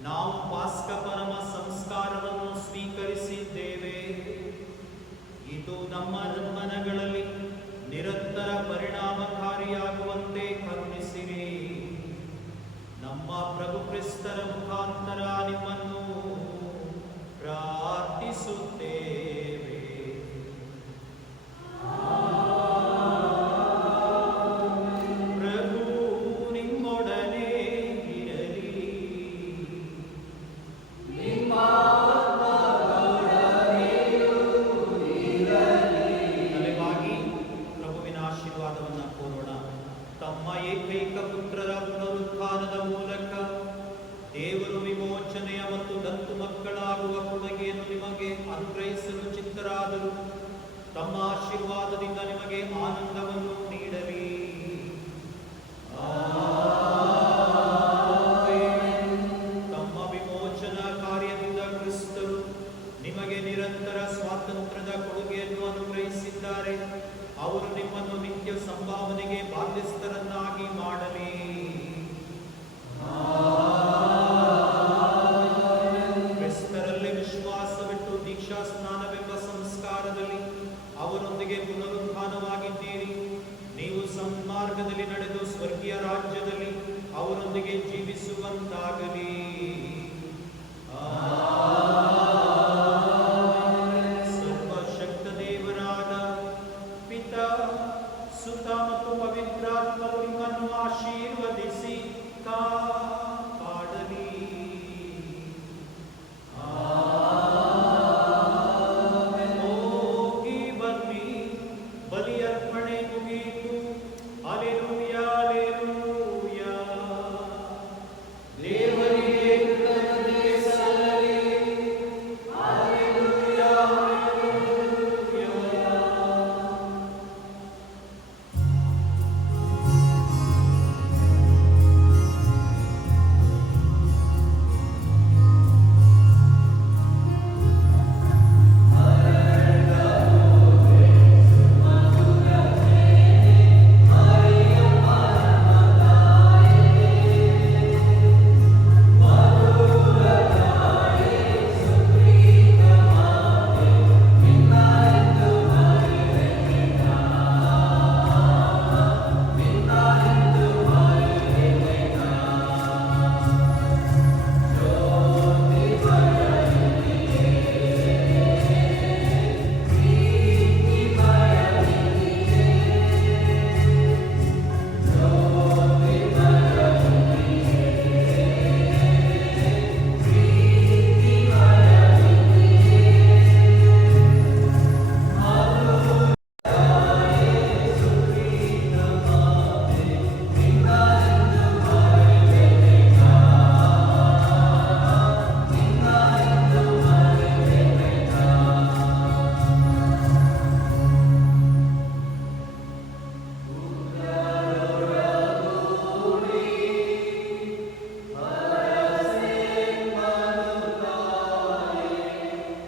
ನಾವು ಪಾಸ್ಕ ಪರಮ ಸಂಸ್ಕಾರವನ್ನು ಸ್ವೀಕರಿಸಿದ್ದೇವೆ. ಇದು ನಮ್ಮ ಮನಗಳಲ್ಲಿ ನಿರಂತರ ಪರಿಣಾಮಕಾರಿಯಾಗುವಂತೆ ಕರುಣಿಸಿರಿ. ನಮ್ಮ ಪ್ರಭು ಕ್ರಿಸ್ತರ ಮುಖಾಂತರ ನಿಮ್ಮನ್ನು ಪ್ರಾರ್ಥಿಸುತ್ತೇವೆ. ಪ್ರಭು ನಿಮ್ಮೊಡನೆ ಇರಲಿ. ತಲೆಬಾಗಿ ಪ್ರಭುವಿನ ಆಶೀರ್ವಾದವನ್ನು ಕೋರೋಣ. ತಮ್ಮ ಏಕೈಕ ಪುತ್ರರ ಪುನರುತ್ಥಾನದ ಮೂಲಕ ದೇವರು ವಿಮೋಚನೆಯ ಮತ್ತು ದತ್ತು ಮಕ್ಕಳಾಗುವ ಕೊಡುಗೆಯನ್ನು ನಿಮಗೆ ಅನುಗ್ರಹಿಸಲು ಚಿತ್ತರಾದರು. ತಮ್ಮ ಆಶೀರ್ವಾದದಿಂದ ನಿಮಗೆ ಆನಂದವನ್ನು ನೀಡಲಿ. ತಮ್ಮ ವಿಮೋಚನಾ ಕಾರ್ಯದಿಂದ ಕ್ರಿಸ್ತರು ನಿಮಗೆ ನಿರಂತರ ಸ್ವಾತಂತ್ರ್ಯದ ಕೊಡುಗೆಯನ್ನು ಅನುಗ್ರಹಿಸಿದ್ದಾರೆ. ಅವರು ನಿಮ್ಮನ್ನು ನಿತ್ಯ ಸಂಭಾವನೆಗೆ ಬಾಧ್ಯಸ್ಥರನ್ನಾಗಿ ಮಾಡಲಿ. ಕ್ರಿಸ್ತರಲ್ಲಿ ವಿಶ್ವಾಸವಿಟ್ಟು ದೀಕ್ಷಾ ಸ್ನಾನವೆಂಬ ಸಂಸ್ಕಾರದಲ್ಲಿ ಅವರೊಂದಿಗೆ ಪುನರುತ್ಥಾನವಾಗಿದ್ದೀರಿ. ನೀವು ಸನ್ಮಾರ್ಗದಲ್ಲಿ ನಡೆದು ಸ್ವರ್ಗೀಯ ರಾಜ್ಯದಲ್ಲಿ ಅವರೊಂದಿಗೆ ಜೀವಿಸುವಂತಾಗಲಿ. ಸರ್ವಶಕ್ತ ದೇವರಾದ ಪಿತಾ, ಸುತ ಮತ್ತು ಪವಿತ್ರಾತ್ಮರು ನಿಮ್ಮನ್ನು ಆಶೀರ್ವದಿಸಿ